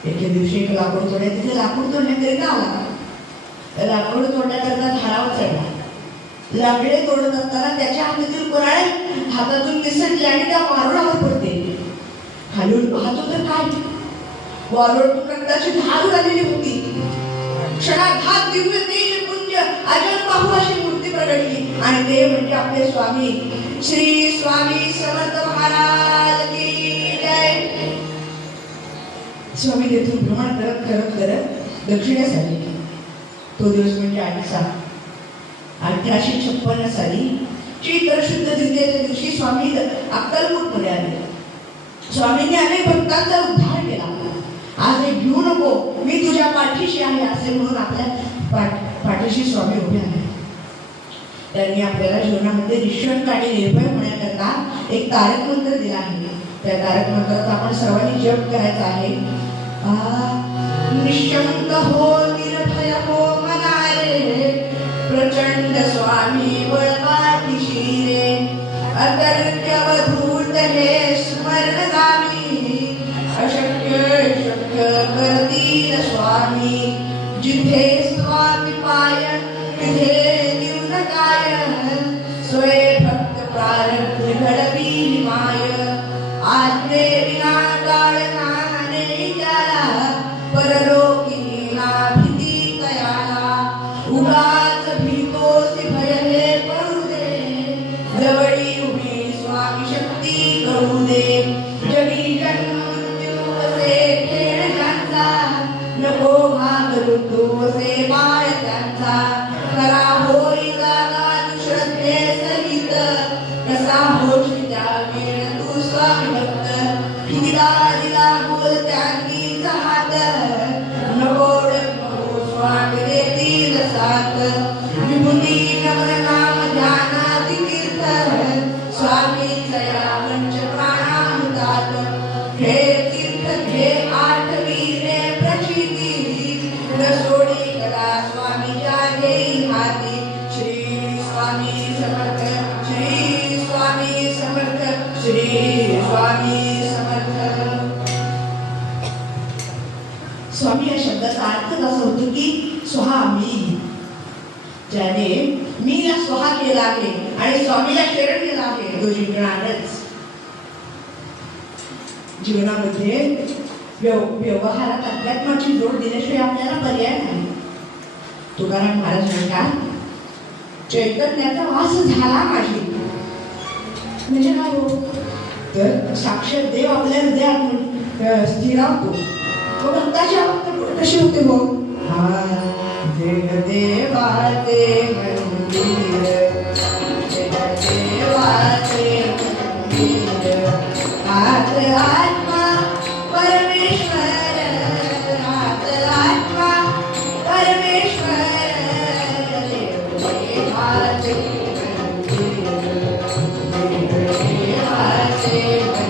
एके दिवशी एक लाकूड तोड्या तिथे लाकूड तोडण्याकरिता आला. लाकूड तोडण्याकरिता झाडावर चढला. लाकडे तोडत असताना त्याच्या हातातील कुऱ्हाड हातातून निसटले आणि त्या वारुळावर पडते. खालून पाहतो तर काय, वारुळातून रक्ताची धार झालेली होती. क्षणाघात दिव्य तेजपुंज अजब पाहू अशी मूर्ती प्रगटली आणि ते म्हणजे आपले स्वामी श्री स्वामी समर्थ महाराज की जय. स्वामी तेथून भ्रमण करत करत करत दक्षिणेस आले. तो दिवस म्हणजे 1856 साली चैत्र शुद्ध द्वितीयेच्या दिवशी स्वामी अक्कलकोटमध्ये आले. स्वामींनी अनेक भक्तांचा उद्धार केला. आज हे घेऊ नको, मी तुझ्या पाठीशी आहे असे म्हणून आपल्या पाठीशी स्वामी उभे आहे. त्यांनी आपल्याला जीवनामध्ये निशंक आणि निर्भय होण्याकरता एक तारक मंत्र दिला आहे. त्या तारक मंत्राचा आपण सर्वांनी जप करायचा आहे. निशंक हो निर्भय हो मनारे, प्रचंड स्वामी बळपाठीशी रे, अतर्क्यवधूत हे स्मरणगामी, अशक्य शक्य करतील स्वामी, जिथे स्वामी पाय तिथे न्यून काय, स्वय भक्त प्रारब्ध घडवी माय, आज्ञे विना काळनाने त्याला, परलोकी ना भीती तयाला, उगाच भीतोसी भय हे पडू दे, जवळी उभी स्वामी शक्ती करू दे, जगी जन्म मृत्यू असे खेळ ज्यांचा, नको भाग ऋतू असे बाळ त्यांचा, करा होई जागा तू श्रद्धे सहित, कसा होशी त्या वेळ तू स्वामी भक्त, कितीदा दिला बोल त्यांनीच हात, नको डगमगू स्वामी देतील साथ, विभूती नम्र नाम ध्यानाती तीर्थ, स्वामींचा या पंच प्राणामृतात, हे तीर्थ घे आठवीने प्रचिती, रसोडी करा स्वामीच्या घेई हाती, श्री स्वामी समर्थ, श्री स्वामी समर्थ, श्री स्वामी समर्थ. स्वामी या शब्दाचा अर्थच असा होतो की स्वहा मी, ज्याने मी या स्वहा केला आहे आणि स्वामीला शरण केला आहे तो जिंकणारच. जीवनामध्ये व्यवहारात अध्यात्माची जोड दिल्याशिवाय आपल्याला पर्याय नाही. तुकाराम महाराज म्हणतात, चैतन्याचा वास झाला माझी, म्हणजे काय हो, तर साक्षात देव आपल्या हृदयात स्थिरावतो. तो भक्ताची अवस्था कशी होते हो, देवाचे मंदिर, देवाचे मंदिर, आत आत्मा परमेश्वर, आत आत्मा परमेश्वर, देवाचे मंदिर, देवाचे मंदिर.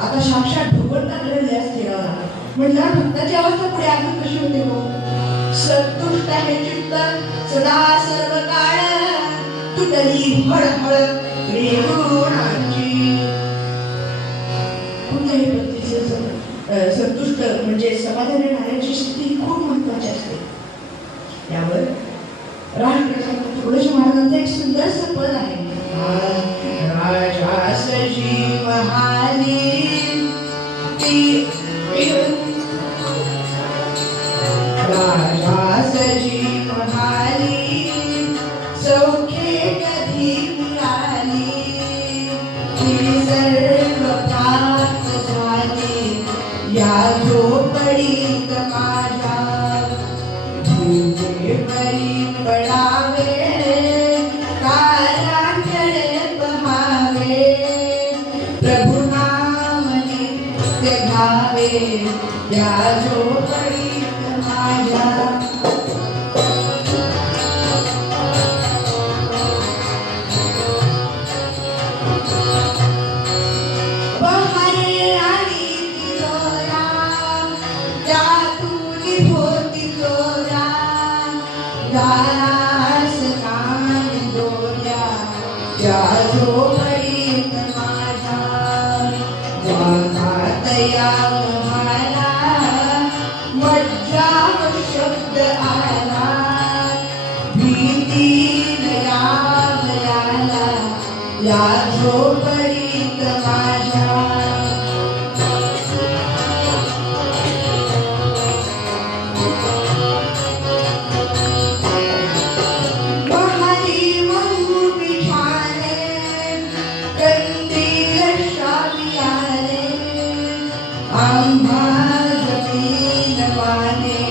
आता साक्षात भगवंत टाकलेले असते म्हणलं भक्ताची अवस्था पुढे अजून कशी होते हो. संतुष्ट आहे चित्त सदा सर्व काळ तुटली हळहळ रेगुणाची. कुठल्याही भक्तीचे संतुष्ट म्हणजे समाधानी राहण्याची स्थिती खूप महत्वाची असते. यावर राष्ट्रसंत तुकडोजी महाराजांचं एक सुंदर पद आहे. राजा सजी महाली राजा सजी महाली सौख्ये कधी मिळाली ती सर्व प्राप्त झाली या झोपडीत माझ्या. झोपे परी पडावे कारांकडे पहावे प्रभु नाम नित्य घ्यावे या झोपडीत माझ्या. बहारे आणि तिरोरा त्यातून होती चोरा दास कान डोल्या या झोपडीत माझ्या. वाघात या मला मज्जा शब्द आला भीतीन यावयाला या झोपडीत माझ्या. महाली मऊ बिछाने कंदील शामियाने आम्हा जमीन माने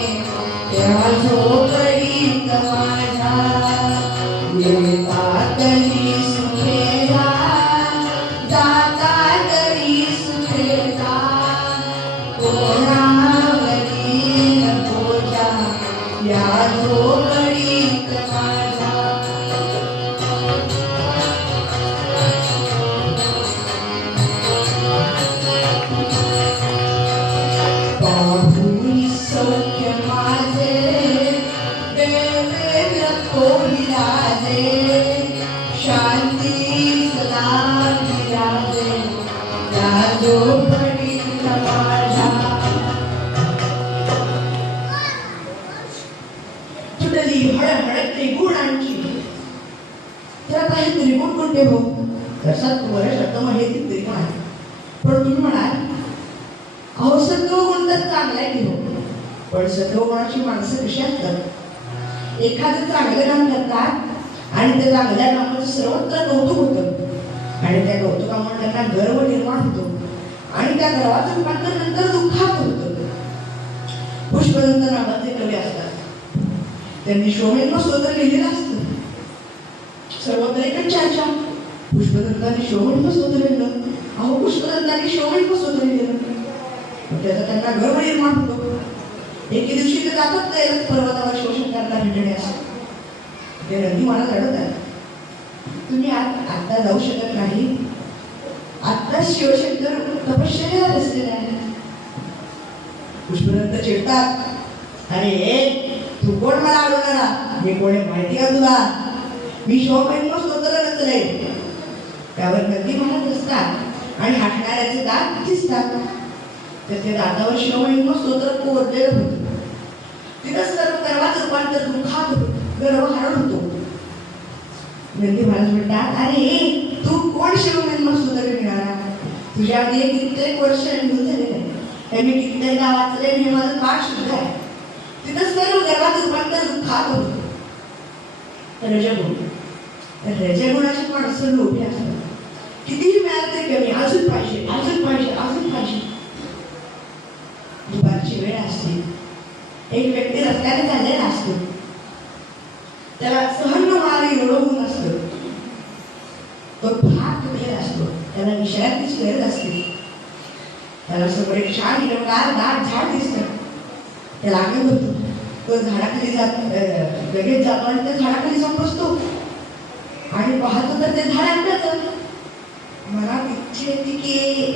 त्या झोपडीत माझ्या. येतात तरी सुखेला जातात तरी सुखेला कोणावरी नकोजा या झोपडीत माझ्या. पाहुणी सौख्य माझे देवेंद्र कोहिराजे शांती सदा विराजे या झोपडीत माझ्या. तुटली हळहळ त्रिगुणांची. तर आता हे त्रिगुण कोणते हो. तसाच तुम्हाला शब्द हे त्रिगुण आहे. पण तुम्ही म्हणाल अहो सत्वगुण तर चांगला आहे की हो. पण सत्वगुणाची माणसं कशी असतात. एखादं चांगलं काम करतात आणि त्या चांगल्या कामाचं सर्वत्र कौतुक होतं आणि त्या कौतुकामुळे त्यांना गर्व निर्माण होतो आणि त्या गर्वाचं रूपांतर नंतर दुःखात होतं. पुष्पदंत नावाचे कवी असतात. त्यांनी शोभेत्म स्तोत्र लिहिलेलं असतं. सर्वत्र एकच चर्चा पुष्पदंतांनी शोभेत्म स्तोत्र लिहिलं. अहो पुष्पदंतांनी शोभेत्म स्तोत्र लिहिलं. त्याचा त्यांना गर्व निर्माण होतो. एके दिवशी ते जातात ते पर्वतावर शिवशंकरांना भेटण्यास. ते नंदी मला लढत आहे. तुम्ही आता जाऊ शकत नाही. आता शिवशंकर तपश्चर्याला बसलेले आहे. पुष्पदंत चिडतात. अरे तू कोण मला अडवणारा. मी कोणी माहिती का तुला. मी शोभेत्म स्तोत्र रचले. त्यावर नंदी म्हणत असतात आणि हसणाऱ्याचे दात दिसतात. त्याच्या दातावर शिवमहिमा स्तोत्र कोरलेलं होतं. तिथं सर्व गर्वाचं रूपांतर दुःखात होतं. गर्व हरण होतो. नंदी महाराज म्हणतात अरे तू कोण शिवमहिमा स्तोत्र लिहिणारा. तुझ्या आधी कित्येक वर्ष निघून झालेलं आहे. त्यांनी कित्येकदा वाचले हे माझं पाठ शुद्ध आहे. तिथं सर्व गर्वाचं रूपांतर दुःखात होतं. रजगुण. रजगुणाची माणसं लोभी असतात. कितीही मिळालं तरी कमी, अजून पाहिजे, अजून पाहिजे, अजून पाहिजे. दुपारची वेळ असते, एक व्यक्ती रस्त्याने चाललेला असतो, त्याला सहन न व्हावे एवढं ऊन असतं, तो फार थकलेला असतो, त्याला विश्रांतीची गरज असते. त्याला समोर एक छान हिरवगार दाट झाड दिसतं, त्याला आनंद होतो. तो झाडाखाली लगेच जातो आणि त्या झाडाखाली जाऊन बसतो आणि पाहतो तर ते झाड आपल्याच. मला इच्छा येते की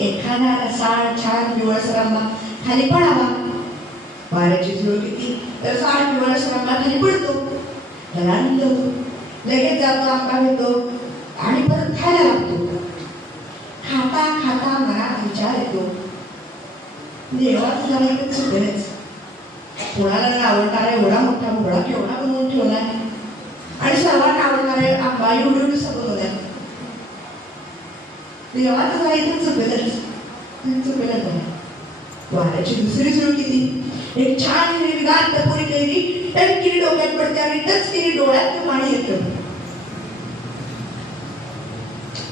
एखादा रसाळ छान पिवळसरांना खाली पडावा. वाऱ्याची झुळूक किती तर साळ पिवळसरांना खाली पडतो, त्याला आनंद होतो. लगेच जातो, आंबा घेतो आणि परत खायला लागतो. खाता खाता मनात विचार येतो, देवाचं जरा एकच चुकलंच, कोणाला न आवडणारा एवढा मोठा भोळा केवढा बनवून ठेवलाय आणि सर्वांना आवडणारे आंबा एवढी सगळं देवाचं जरा एकच चुकलंच आहे. वाऱ्याची दुसरी झुळूक किती एक छान हिरवीगार टपोरी कैरी टचकिरी डोक्यात पडते आणि टचकिरी डोळ्यात पाणी येतं.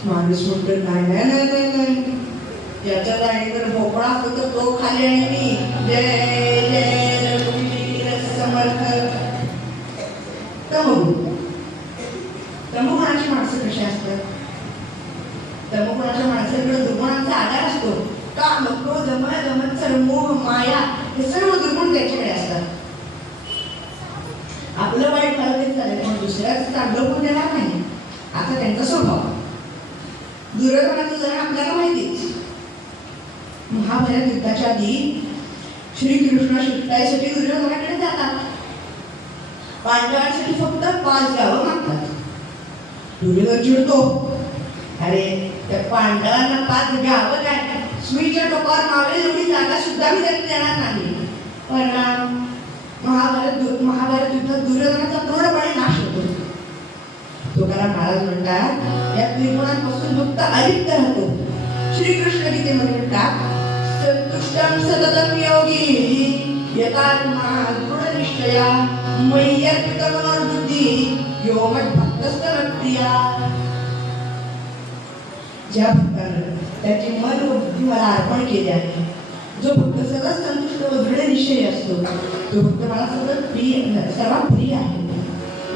माणूस म्हणतो नाही नाही नाही नाही, याच्या जाणी जर भोपळा असतो तर तो खाली आणि मी जय जय रघुवीर समर्थ. तमोगुणाची माणसं कशी असतात? तमोगुणाच्या माणसाकडे दुर्गुणांचा आधार असतो. का नको दमळ दमत्सर मोह माया हे सर्व दुर्गुण त्याच्याकडे असतात. आपलं वाईट झालं तेच झालं, पण दुसऱ्याच चांगलं गुण देणार नाही असा त्यांचा स्वभाव. दुर्योधनाचं जरा आपल्याला माहितीच. महाभारत युद्धाच्या आधी श्रीकृष्ण शिकण्यासाठी दुर्योधनाकडे जातात. पांडवांसाठी फक्त 5 गावं मागतात. दुर्योधन चिडतो, अरे त्या पांडवांना 5 गावं काय, सुईच्या टोकावर मावेल एवढी जागा सुद्धा मी त्यांनी देणार नाही. परिणाम महाभारत युद्धात दुर्योधनाचा पूर्णपणे नाश होतो. तुकाराम महाराज म्हणतात, या त्रिगुणांपासून फक्त अलिप्त राहतो. श्रीकृष्ण गीतेमध्ये म्हणतात, संतुष्टं सततं योगी यतात्मा दृढनिश्चया मय्यर्पितमनोर्बुद्धिः यो मद्भक्तस्तमत्प्रिया. ज्या भक्तानं त्याचे मन व बुद्धी मला अर्पण केले आहे, जो भक्त सगळं संतुष्ट व दृढ निश्चयी असतो, तो भक्त मला सगळं प्रिय, सर्वात प्रिय आहे.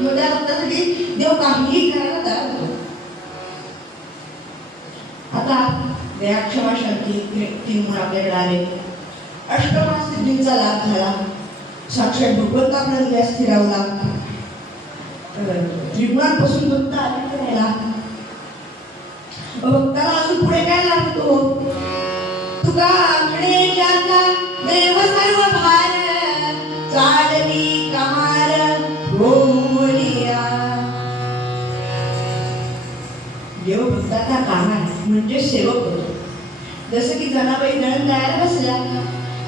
मग त्या भक्तासाठी देव काहीही करायला तयार होतो. आता दया क्षमा शांती 3 गुण आपल्याकडे आले. अष्टमहासिद्धींचा लाभ झाला. साक्षात भगवंत आपल्या हृदयात स्थिरावला. त्रिगुणांपासून भक्त आनंद राहिला. भक्ताला अजून पुढे काय लागतो? तुका आखणे ज्याचा देव सर्व भार चालवी कमार होलिया. देव भक्ताचा कामार म्हणजे सेवक होतो. जसं की जनाबाई दळण दळायला बसल्या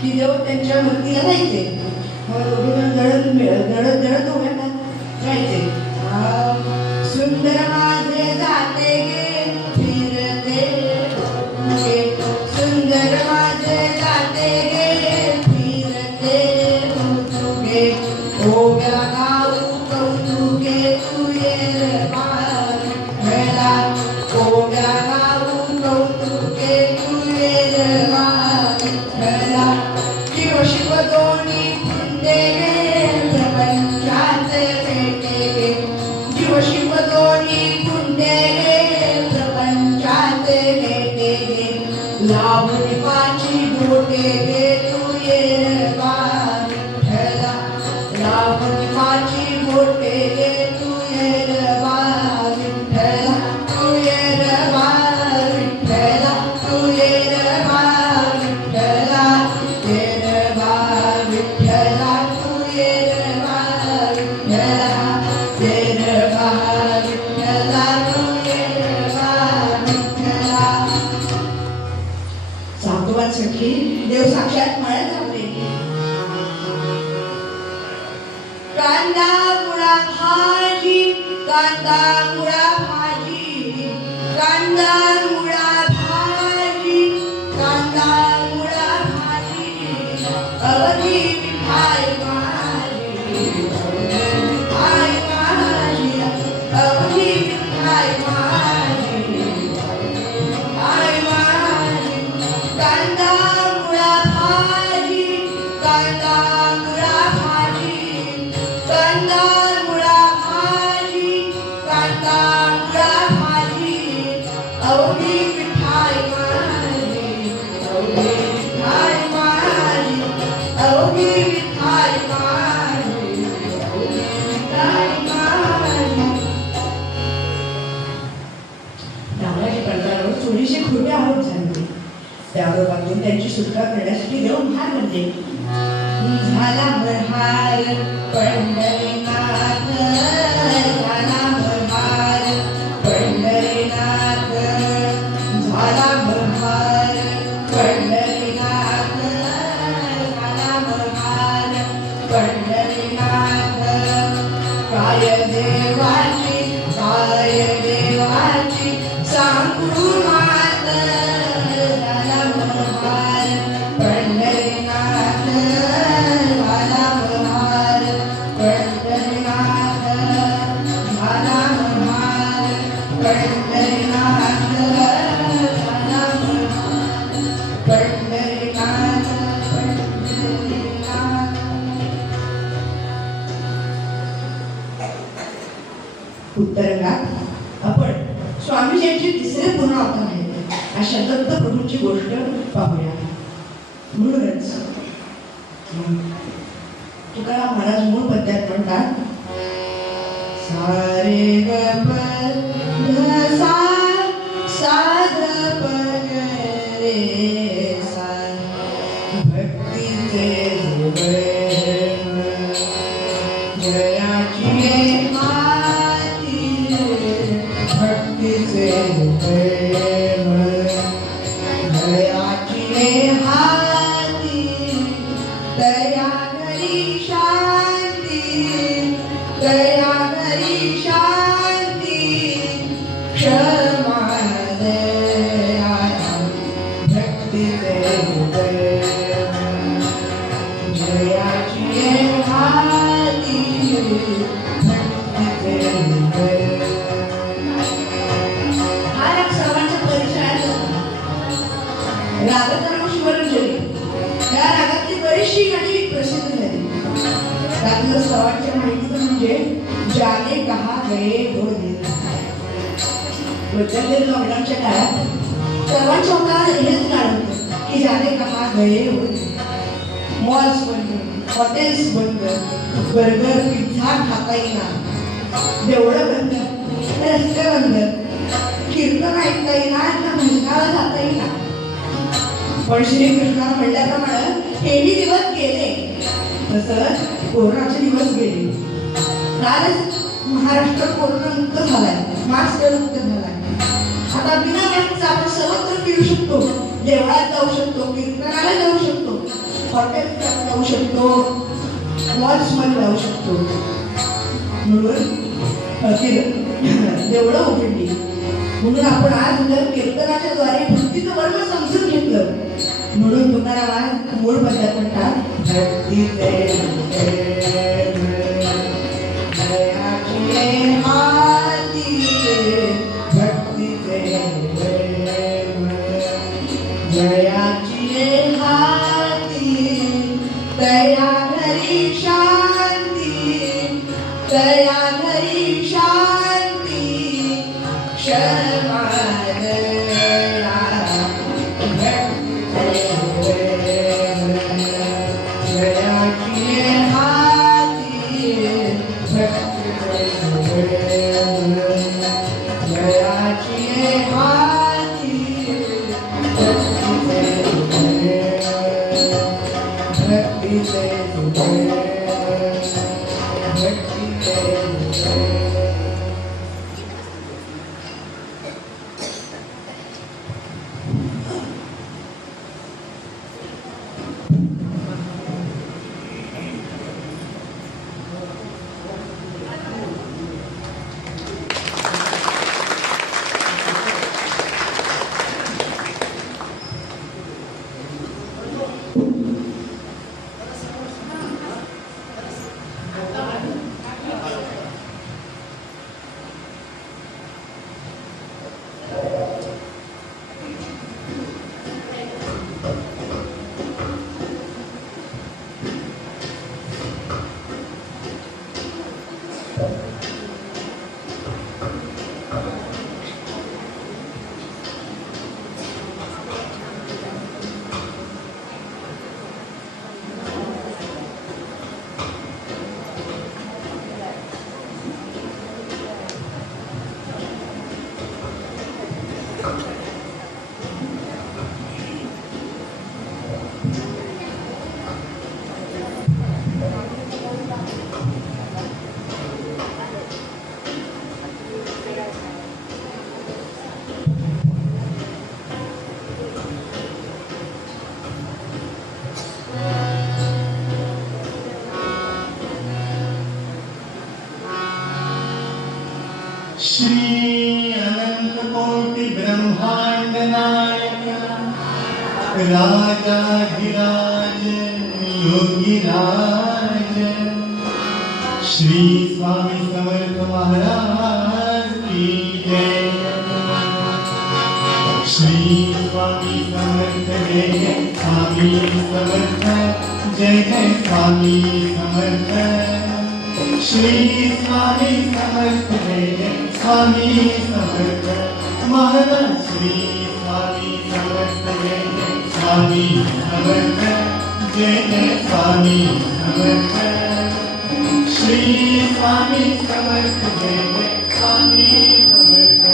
की देव त्यांच्या भक्तीला जायचे. मग दोघे दळत दळत उभ्या जायचे. सुंदर माझे जाते गे फिरते गे, सुंदर माझे जाते गे फिरते गे, ओव्या गाऊ कौतुके तू ये मला, ओव्या गाऊ कौतुके तू ये मला. शिव शिव दोन्ही कुंडे गे प्रपंचाचे भेटे गे, शिव शिव दोन्ही कुंडे गे प्रपंचाचे भेटे गे, लावणी पाची बोटे गे तू ये विठ्ठला, लावणी पाची बोटे गे तू ये विठ्ठला, तू ये विठ्ठला, तू ये विठ्ठला, ये विठ्ठला, तू ये विठ्ठला, ये विठ्ठला, तू ये विठ्ठला. साधुवांसाठी देव साक्षात मळ्यात थांबले. कांदा मुळा भाजी, कांदा मुळा भाजी, कांदा मुळा भाजी, कांदा मुळा भाजी, अवधी विठाई माझी, विठाई माझी, अवधी विठाई माझी, सांगते. त्यावरून त्यांची सुटका करण्यासाठी देव महार म्हणते, झाला बहार पंढरीनाथ, झाला बहार पंढरीनाथ, झाला बहार पंढरीनाथ, झाला बहार पंढरीनाथ. काय देवाची सांगू मात, झाला बहार पंढरीनाथ, झाला बहार पंढरीनाथ, झाला बहार पंढरीनाथ, झाला बहार पंढरीनाथ, पंढरीनाथ. उत्तरंगात आपण स्वामीजींचे तिसरे पुन्हा अवतार आहेत अशा दत्त प्रभूंची गोष्ट पाहूया. म्हणूनच तुकाराम महाराज मूळ पद्यात म्हणतात, सारे ग प ध सा सा ध प ग रे सा, भक्तीचे प्रेम जयाची माती, भक्तीचे प्रेम जयाची हाती, दया घरी शांती, दया घरी शांती, क्षमा दया भक्तीचे प्रेम जयाची हाती, भक्तीचे प्रेम. हा राग सर्वांच्या परिचयाचा रागतर्म शिवरंजनी या रागातली बरीचशी गाणी प्रसिद्ध झाली. त्यातलं सर्वांच्या माहितीचं म्हणजे जाने कहा गए वो दिन. बदललेल्या लॉकडाऊनच्या काळात सर्वांच्या मनात हेच गाणं होतं की जाने कहा गए वो दिन. मॉल्स बंद, हॉटेल्स बंद, बर्गर पिझ्झा खाता येईना, देवळं बंद, रस्ते बंद, कीर्तन ऐकता येईना, भजनाला जाता येईना. पण श्रीकृष्णानं म्हणल्याप्रमाणे हेही दिवस गेले, तसंच कोरोनाचे दिवस गेले. कालच महाराष्ट्र कोरोनामुक्त झालाय, मास्क मुक्त झालाय. आता बिना मास्कचा आपण सर्वत्र फिरू शकतो, देवळात जाऊ शकतो, कीर्तनाला जाऊ शकतो, हॉटेलला जाऊ शकतो, मॉल्समध्ये जाऊ शकतो. म्हणून देवळं उघडली. म्हणून आपण आज कीर्तनाच्या द्वारे भक्तीचं वर्ग समजून घेतलं. म्हणून तुकाराम मूळ पद्यात म्हणतात, भक्तीचे प्रेम जयाची हाती, भक्तीचे प्रेम जयाची हाती, दया घरी शांती, दया घरी शांती, क्षमा दया भक्तीचे प्रेम जयाची हाती, भक्तीचे प्रेम जयाची हाती, भक्तीचे प्रेम भक्तीचे प्रेम भक्तीचे प्रेम. राजाधिराज योगीराज श्री स्वामी समर्थ महाराज की जय। श्री स्वामी समर्थ जय जय स्वामी समर्थ जय जय स्वामी समर्थ। श्री स्वामी समर्थ जय जय स्वामी समर्थ महाराज। श्री स्वामी समर्थ जय जय स्वामी समर्थ जय जय स्वामी समर्थ। श्री स्वामी समर्थ जय जय स्वामी समर्थ।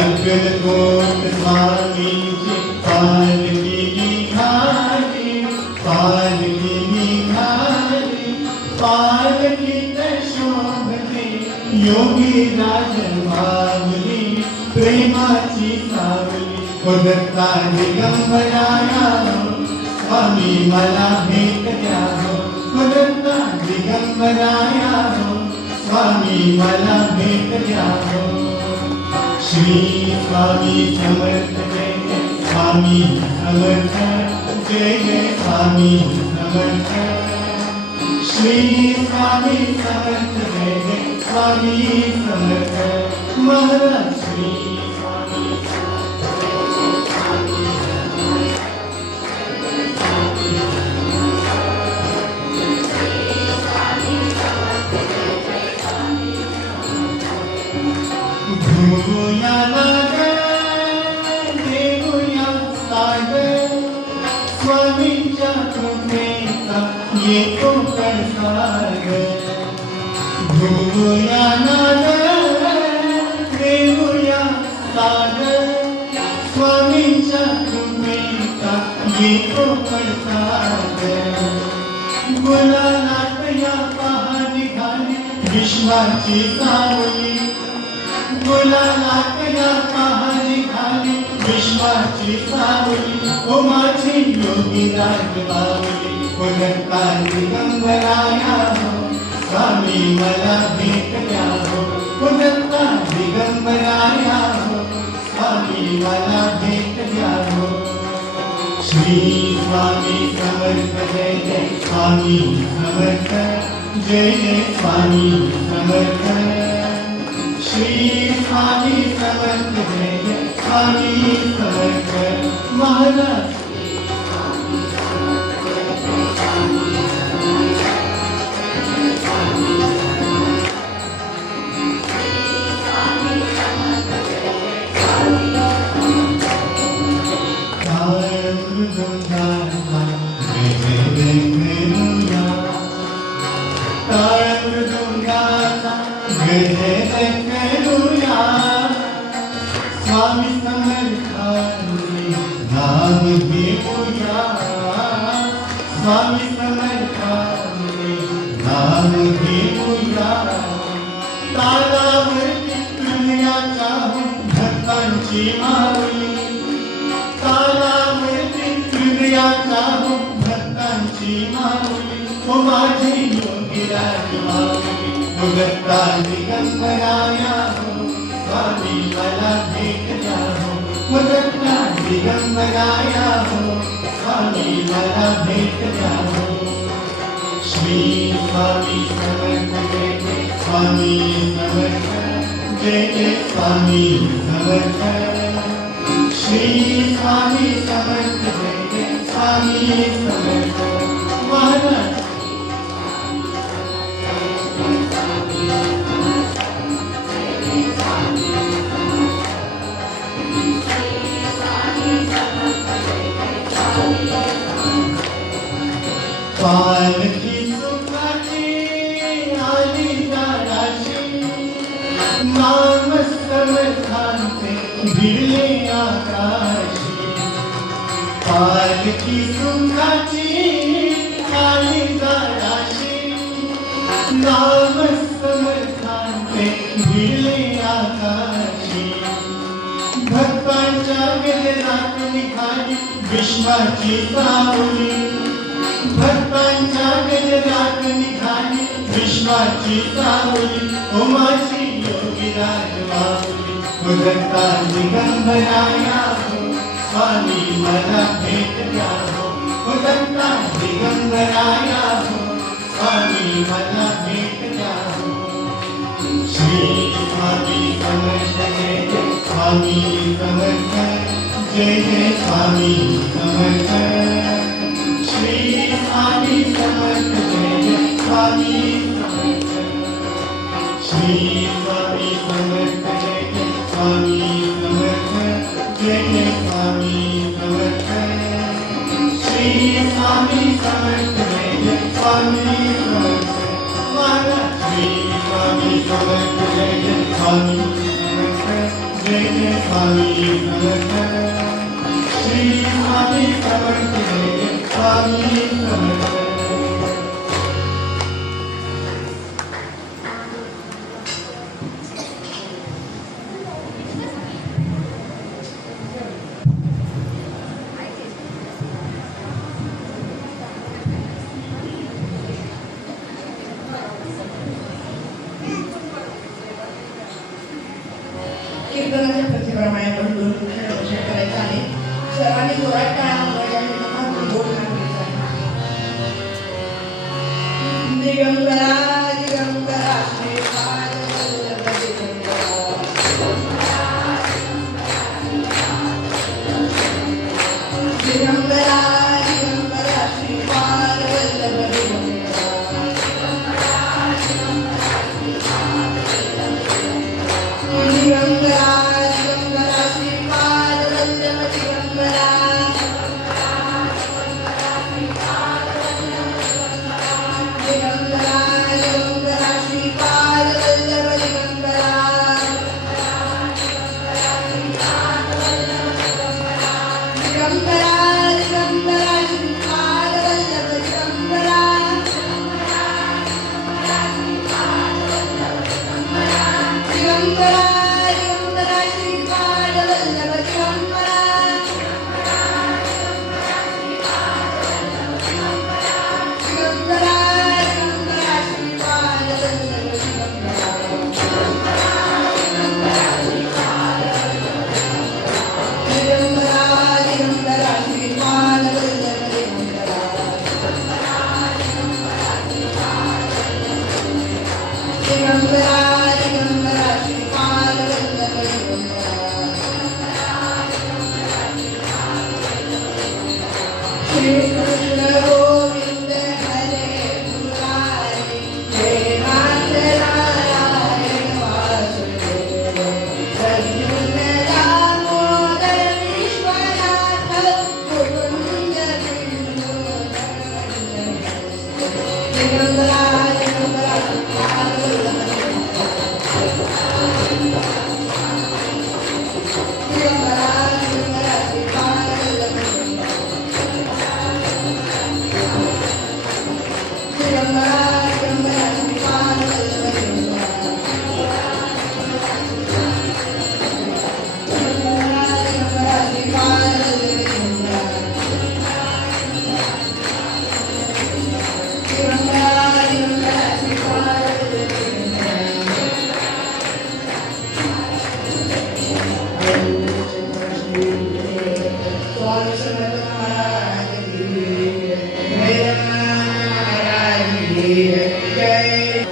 अक्कलकोट स्वामी जी पालकी निहारी पालकी निहारी पालकी शोभते योगी राज माऊली प्रेमाची सावली दत्ता दिगंबराया स्वामी मला भेट द्या दत्ता दिगंबराया स्वामी मला भेट द्या। श्री स्वामी समर्थ जय जय स्वामी समर्थ जय जय स्वामी समर्थ। श्री स्वामी समर्थ जय जय स्वामी समर्थ महाराज। श्री स्वामी घुमूया नागर देऊया सागर स्वामींच्या कृपेचा येतो प्रसागर। घुमूया नागर देऊया सागर स्वामींच्या कृपेचा येतो प्रसागर। गुलालात या पहा निघाली विश्वाची सावली गुलालात या पहा निघाली विश्वाची सावली ओ माझी योगी राज माऊली दत्ता दिगंबराया स्वामी मला भेट द्या दत्ता दिगंबराया स्वामी मला भेट द्या। श्री स्वामी समर्थ जय जय स्वामी समर्थ जय जय स्वामी समर्थ। श्री स्वामी समर्थ जय जय स्वामी समर्थ महाराज। स्वामी समर्थानी नाम घेऊया स्वामी समर्थानी नाम घेऊया। तालावरती हृदयाच्या भक्तांची माऊली तालावरती हृदयाच्या भक्तांची माऊली ओ माझी योगी राज माऊली दत्ता दिगंबराया स्वामी मला भेट द्या दत्ता दिगंबराया स्वामी मला भेट द्या। श्री स्वामी समर्थ जय जय स्वामी समर्थ जय जय स्वामी समर्थ। श्री स्वामी समर्थ जय जय स्वामी समर्थ महाराज। पालकी सुखाची आली दाराशी नाम समर्थांचे भिडले आकाशी। पालकी सुखाची आली दाराशी नाम समर्थांचे भिडले आकाशी। भक्तांच्या गजरात निघाली विश्वाची सावली भक्तांच्या गजरात निघाली विश्वाची सावली ओ माझी योगी राज माऊली दत्ता दिगंबराया स्वामी मला भेट द्या हो दत्ता दिगंबराया हो स्वामी मला भेट द्या हो श्री स्वामी समर्थ जय जय स्वामी समर्थ जय जय स्वामी समर्थ श्री स्वामी समर्थ जय जय स्वामी समर्थ श्री स्वामी समर्थ जय जय स्वामी समर्थ जय जय स्वामी समर्थ श्री स्वामी समर्थ जय जय स्वामी समर्थ माता श्री स्वामी समर्थ जय जय स्वामी समर्थ जय जय स्वामी समर्थ श्री स्वामी समर्थ जय जय स्वामी समर्थ कीर्तनाच्या प्रथेप्रमाणे आपण दोन अक्षर करायचं आहे. सर्वांनी जोरात टाळ्या वाजवायच्या, गोड सांगायचं आहे. दिगंबरा दिगंबरा श्रीपाद वल्लभ दिगंबरा दिगंबरा दिगंबरा श्रीपाद वल्लभ दिगंबरा दिगंबरा श्रीपाद वल्लभ दिगंबरा दिगंबरा दिगंबरा श्रीपाद वल्लभ दिगंबरा दिगंबरा दिगंबरा श्रीपाद वल्लभ दिगंबरा दिगंबरा दिगंबरा श्रीपाद वल्लभ दिगंबरा दिगंबरा दिगंबरा श्रीपाद वल्लभ दिगंबरा दिगंबरा श्रीपाद वल्लभ दिगंबरा दिगंबरा श्रीपाद वल्लभ श्री कृष्ण गोविंद हरे मुरारी जय नाथ नारायण वासुदेव अर्जुन दामोदर विश्वनाथ मुकुंद दिगंबरा दिगंबरा श्रीपाद वल्लभ दिगंबरा दिगंबरा श्रीपाद वल्लभ दिगंबरा दिगंबरा श्रीपाद वल्लभ दिगंबरा दिगंबरा श्रीपाद वल्लभ दिगंबरा दिगंबरा श्रीपाद वल्लभ स्वामी समर्थ महाराज की जय महाराज की जय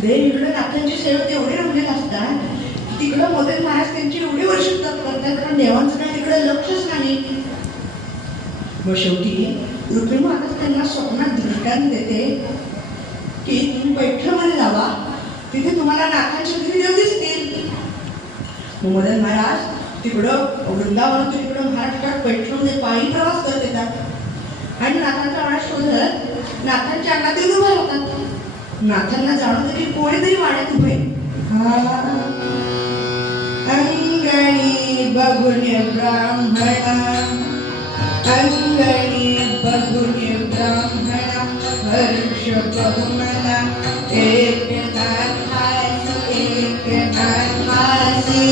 देवीकडे नाथांची सेवा एवढे रमलेले असतात की तिकडं मोदक महाराज त्यांची एवढी वर्ष करतात कारण देवांचं काय तिकडे लक्षच नाही. व शेवटी रुक्मिणी माता त्यांना स्वप्नात दृष्टांत देते की तुम्ही पैठणमध्ये जावा, तिथे तुम्हाला नाथांच्या घरी देव दिसतील. मदन महाराज तिकडं वृंदावन तिकडं महाराष्ट्रात पैठणमध्ये पायी प्रवास करत येतात आणि नाथांचा आवाज शोधत नाथांच्या अंगात येऊन उभा होतात. नाथांना जाणून तरी कोणीतरी वाड्यात उभे अंगणी बघून ब्राह्मणा अंगणी बघून ब्राह्मणा हर्ष बहुमना एक नाथासी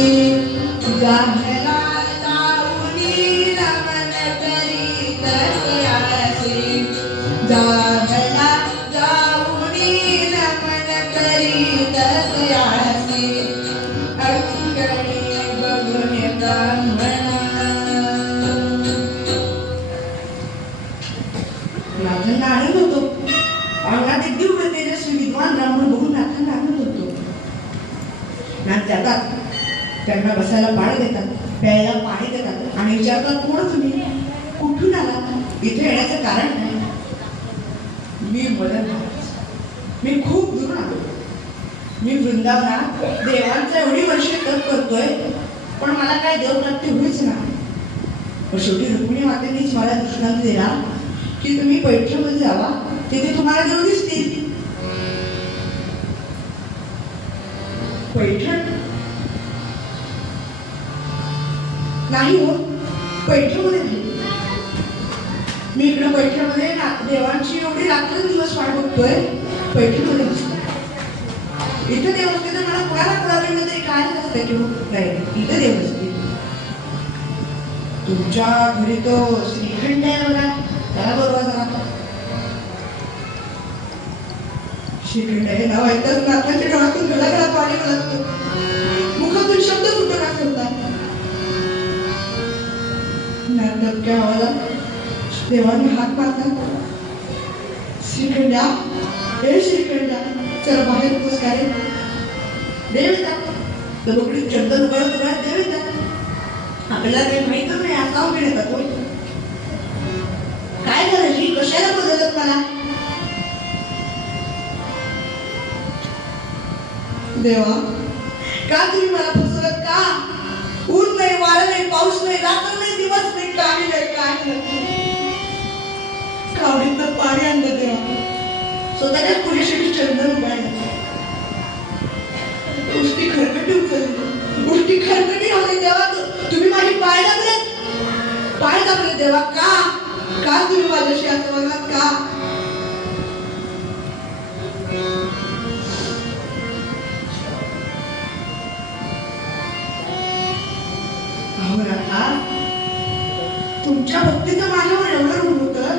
गाहला ताऊनी नमन करीत नाथांना आनंद होतो. अंगात एक दिव्य तेजस्वी विद्वान ब्राह्मण बघून नाथांना आनंद होतो. नाथ जातात, त्यांना बसायला पाणी देतात, प्यायला पाणी देतात आणि विचारतात, कोण तुम्ही, कुठून आला, इथे येण्याचं कारण काय? मी मदन महाराज, मी खूप दूर आलो. मी वृंदावनात देवांचा एवढी वर्षे तप करतोय, पण मला काय देवप्राप्ती होईच ना. पण शेवटी रुक्मिणी मातेनेच मला दृष्टांत दिला की तुम्ही पैठणमध्ये जावा, तिथे तुम्हाला देव दिसतील. पैठण नाही हो, पैठणमध्ये नाही. मी इकडे पैठणमध्ये देवांची एवढी रात्रंदिवस वाट बघतोय, पैठणमध्ये नसतो. इथं देव असते तर मला कोणाला पुरावे तरी काय असतं किंवा नाही, इथं देव असते. तुमच्या घरी तो श्रीखंड आहे बघा, त्याला बरोबर जरा. श्रीखंड हे नाव ऐकताच नाथांच्या डोळ्यातून गळागळा पाणी लागतं, मुखातून शब्द सुटत असतात. नाटक्या आवाजात देवाने हात मारतात. श्रीखंडा, हे श्रीखंडा, चला बाहेर पुरस्कारे. देव येतात, दरोकडीत चंदन उघडत उघडत देव येतात. आपल्याला काही माहीतच नाही, असा उभे येतात. काय करायची, कशाला बोलवतात मला? देवा, का तुम्ही मला फसवत? का ऊन नाही, वारं नाही, पाऊस नाही, रात्र नाही, दिवस नाही, काही नाही, काय नाही. कावडीतनं पाणी आणलं देवा, स्वतःच्या पुरेशी चंदन उगायला. गोष्टी खरकटी उचलली, गोष्टी खरकटी होते देवा. तुम्ही माझी पाय दाबले देवा. का तुम्ही माझ्याशी असं वागलात? का? तुमच्या भक्तीचं माझ्यावर एवढं ऋण होतं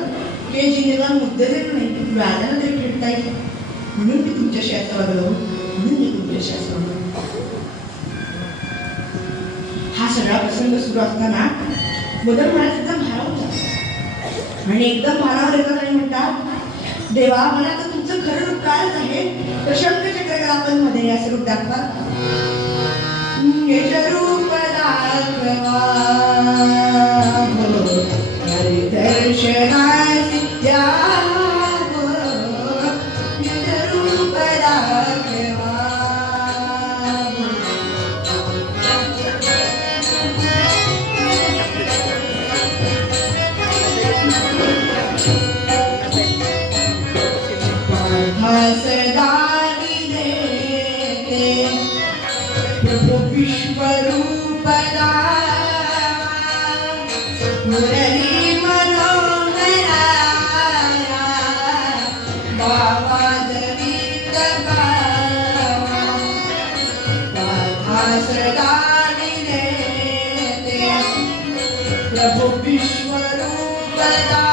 की जिनेला मुद्दे देत नाही, व्याजाला तरी फेडता येईल म्हणून मी तुमच्याशी असं वागलो, म्हणून मी तुमच्याशी असं वागलो. हा सगळा प्रसंग सुरू असताना मदन महाराज एकदम भारावतात आणि एकदम भारावर येतात आणि म्हणतात, देवा, मला तर तुमचं खरं रूप कायच आहे. प्रशंक चक्रकलापन मध्ये असं रूप दाखवा. निज रूप दाखवा दर्शनासी द्यावं, निज रूप दाखवा. सदानी देते प्रभु विश्वरूपदा, मुरली मनोहरा बाबादवी कपावा. सदानी देते प्रभु विश्वरूपदा,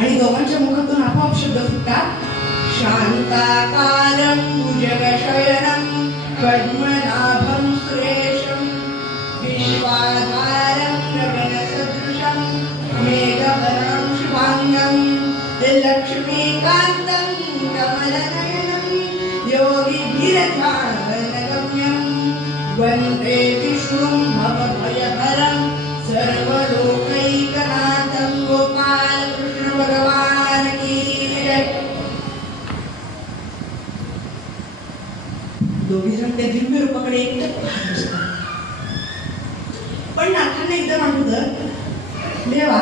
आणि दोघांच्या मुखातून आपोआप शब्द फुटतात. शांताकारं भुजगशयनं पद्मनाभं सुरेशं विश्वाधारं गगनसदृशं मेघवर्णं शुभांगं लक्ष्मीकान्तं कमलनयनं योगिभिरध्यानगम्यं वन्दे विष्णुं भवभयहरं सर्वलोकैकनाथं. गोपाल कृष्ण भगवान की जय. दोघी जण त्या दिव्य रूपाकडे एकटक पाहत असतात, पण नाथ गीतं म्हणत होतं, देवा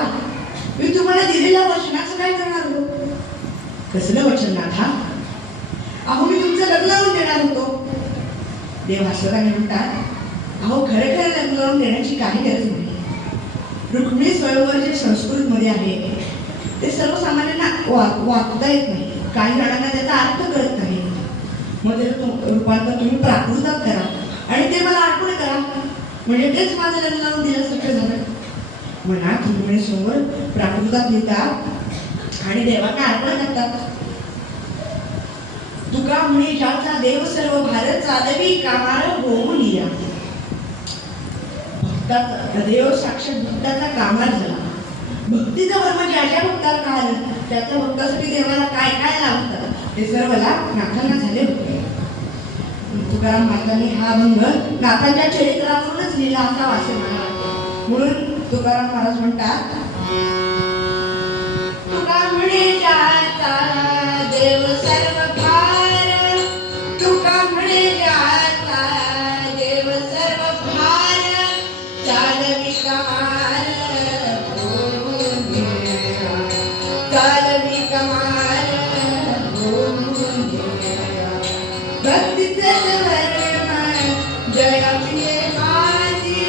मी तुम्हाला दिलेल्या वचनाचं काय करणार हो? कसलं वचन नाथा? अहो मी तुमचं लग्न लावून देणार होतो. देव हसवताना म्हणतात, अहो खरं खरं लग्न लावून देण्याची काही गरज नाही. रुक्मिणी स्वयंवर जे संस्कृतमध्ये आहे ते सर्वसामान्यांना वाचता येत नाही. काही जणांना त्याचा अर्थ कळत नाही. मग त्याचं रूपांतर तुम्ही प्राकृतात करा आणि ते मला अर्पण करा, म्हणजे तेच माझं लग्न लावून दिल्यासारखं झालं. मनात रुक्मिणी समोर प्राकृतात लिहितात आणि देवांना अर्पण करतात. तुका म्हणे ज्याचा देव सर्व भारत चालवी कामार होऊन या. भक्ताचा देव साक्षात भक्ताचा कामार झाला. भक्तीचं वर्म ज्या ज्या भक्ताला कळालं त्याच्या भक्तासाठी देवाला काय काय लागतं ते सर्वला नाथांना झाले होते. तुकाराम महाराजांनी हा अभंग नाथांच्या चरित्रावरूनच लिहिला असा असे मला वाटते. म्हणून तुकाराम महाराज म्हणतात, तुका म्हणे ज्याचा देव सर्व भार, तुका म्हणे ज्याचा देव सर्व भार, चालवी कमाल होऊन गेला, चालवी कमाल होऊन गेला. भक्तीचं वर्म जयाची हाती,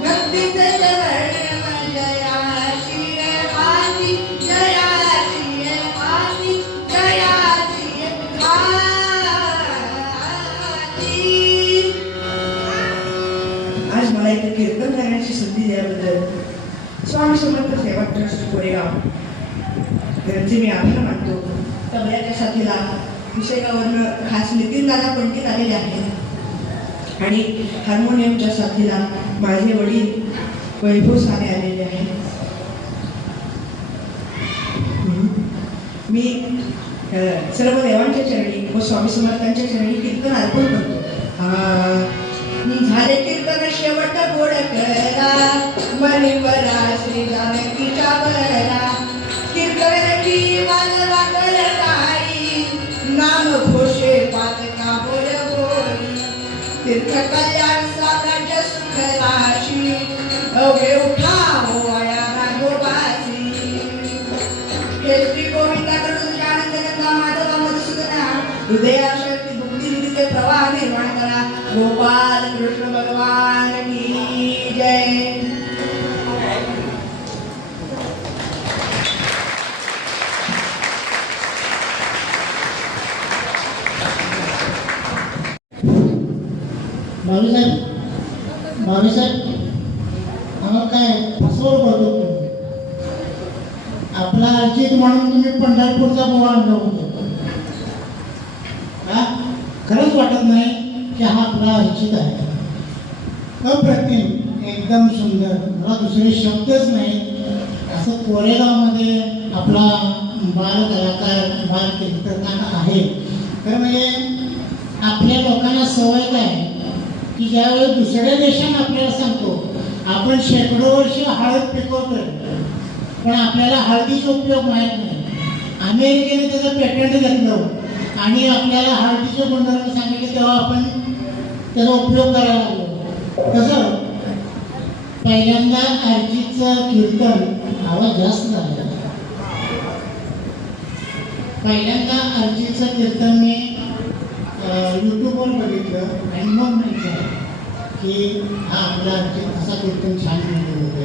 भक्तीचं वर्म जयाची हाती, जयाची हाती, जयाची हाती. आज मला इथे कीर्तन करण्याची संधी दिल्याबद्दल स्वामी समर्थ सेवा ट्रस्ट कोरेगाव यांचे मी आभार मानतो. तबल्याच्या साथीला पुसेगावरनं खास नितीन दादा पंडित आलेले आहेत आणि हार्मोनियमच्या साथीला माझे वडील वैभव साने आलेले आहेत. मी सर्व देवांच्या चरणी व स्वामी समर्थांच्या चरणी कीर्तन अर्पण करतो. झाले कीर्तन शेवट गोड करा, मणिवरा श्री जानकीच्या बरा, कीर्तन की वाजवा करताई, नाम घोषे पातका बोल बोली, तीर्थ कल्याण साम्राज्य सुख राशी, अवघे उठा होया राघोबासी. हे श्री गोविंदाकडून आनंद गंगा माधवा मधुसूदना, हृदयाशक्ती भक्ती निधीचे प्रवाह निर्माण करा. गोपाल कृष्ण भगवान की जय. भाऊसाहेब आम्हाला काय फसवलं करतो तुम्ही. आपला अर्जित म्हणून तुम्ही पंढरपूरचा बोवा आणला होतो. हा खरंच वाटत नाही की हा आपला अर्जित आहे. अप्रतिम, एकदम सुंदर, मला दुसरे शब्दच नाही. असं कोरेगावमध्ये आपला बाल कलाकार, बाल कीर्तनकार आहे. तर म्हणजे आपल्या लोकांना सवय काय की ज्यावेळेस दुसऱ्या देशात आपल्याला सांगतो आपण शेकडो वर्ष हळद पिकवतोय पण आपल्याला हळदीचा उपयोग माहीत नाही. अमेरिकेने त्याचं पेटंट घेतलं आणि आपल्याला हळदीचे गुणधर्म सांगितले तेव्हा आपण त्याचा उपयोग करायला लागलो. कसं पहिल्यांदा अर्जितचं कीर्तन आवाज जास्त झाला. पहिल्यांदा अर्जितचं कीर्तन मी यूट्यूबवर बघितलं आणि मग म्हटलं की हा आपला अर्जित असा कीर्तन छान म्हणत होते.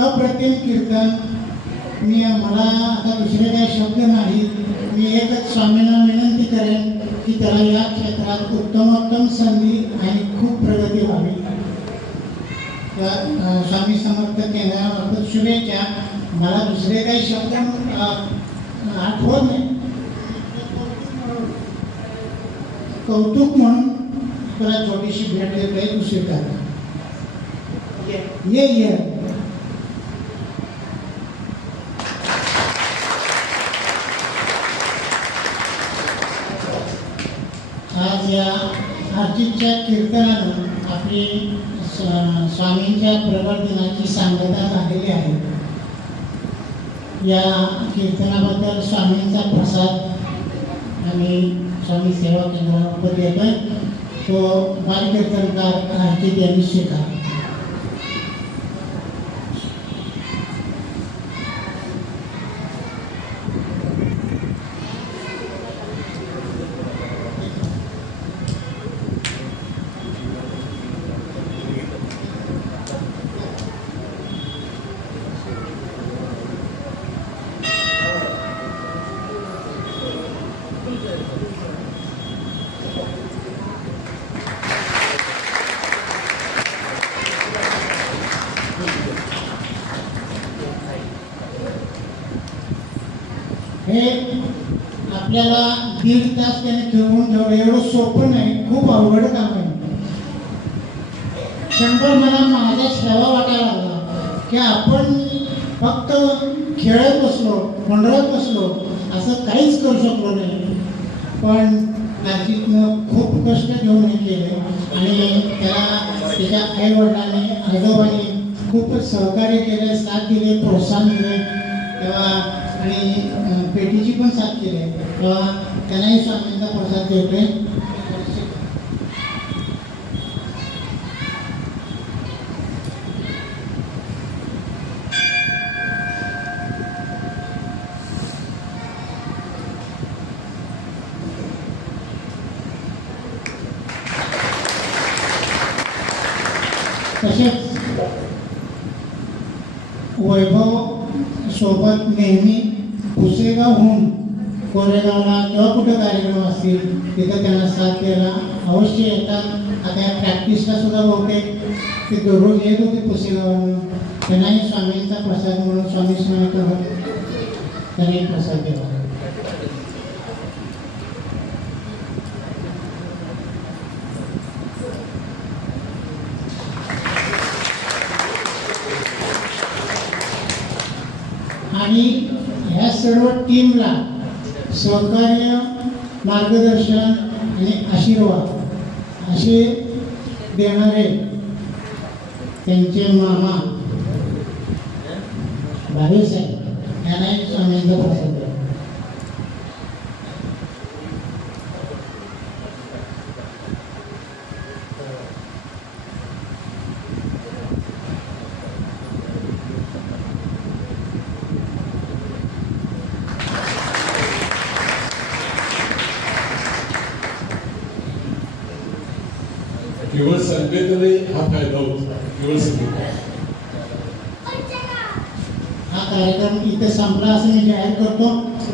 अप्रतिम कीर्तन. मला आता दुसरे काही शब्द नाही. मी एकच स्वामींना विनंती करेन की त्याला या क्षेत्रात उत्तमोत्तम संधी आणि खूप प्रगती व्हावी. स्वामी समर्थ केंद्रामार्फत शुभेच्छा. मला दुसरे काही शब्द आठवत नाही. कौतुक म्हणून तुला छोटीशी भेट देत आहे, तू स्वीकार. ये आज या अर्जितच्या कीर्तनानं आपली स्वामींच्या प्रबळ दिनाची सांगता झालेली आहे. या कीर्तनाबद्दल स्वामींचा प्रसाद आम्ही स्वामी सेवा केंद्रामार्फत येतोय. तो बालकीर्तनकार अर्जित यांनी स्वीकार. हे आपल्याला 1.5 तास त्याने खेळून ठेवलं एवढं सोपं नाही, खूप अवघड काम आहे. क्षणभर मला माझा श्रावा वाटायला लागला की आपण फक्त खेळत बसलो, मंडळत बसलो, असं काहीच करू शकलो नाही. पण नाशिकनं खूप कष्ट घेऊन हे केले आणि त्याला त्याच्या आई वडिलांनी आजोबांनी खूपच सहकार्य केले, साथ दिले, प्रोत्साहन दिले तेव्हा आणि पेटीची पण साथ केली तेव्हा त्यांनाही स्वामींचा प्रसाद देतोय. तसेच वैभव सोबत नेहमी पुसेगावहून कोरेगावला किंवा कुठं कार्यक्रम असतील तिथं त्यांना साथ द्यायला अवश्य येतात. आता या प्रॅक्टिसला सुद्धा बहुतेक ते दररोज येत होते पुसेगावहून. त्यांनाही स्वामींचा प्रसाद म्हणून स्वामी स्मरण करत त्यांनी प्रसाद दिला. आणि ह्या सर्व टीमला सहकार्य, मार्गदर्शन आणि आशीर्वाद असे देणारे त्यांचे मामा भावेसाहेब यांनाही स्वामींचा प्रसाद द्या. केवळ संकेतने हा फायदा होता, केवळ संकेत. हा कार्यक्रम इथे संपला असं मी जाहीर करतो.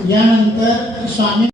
यानंतर स्वामी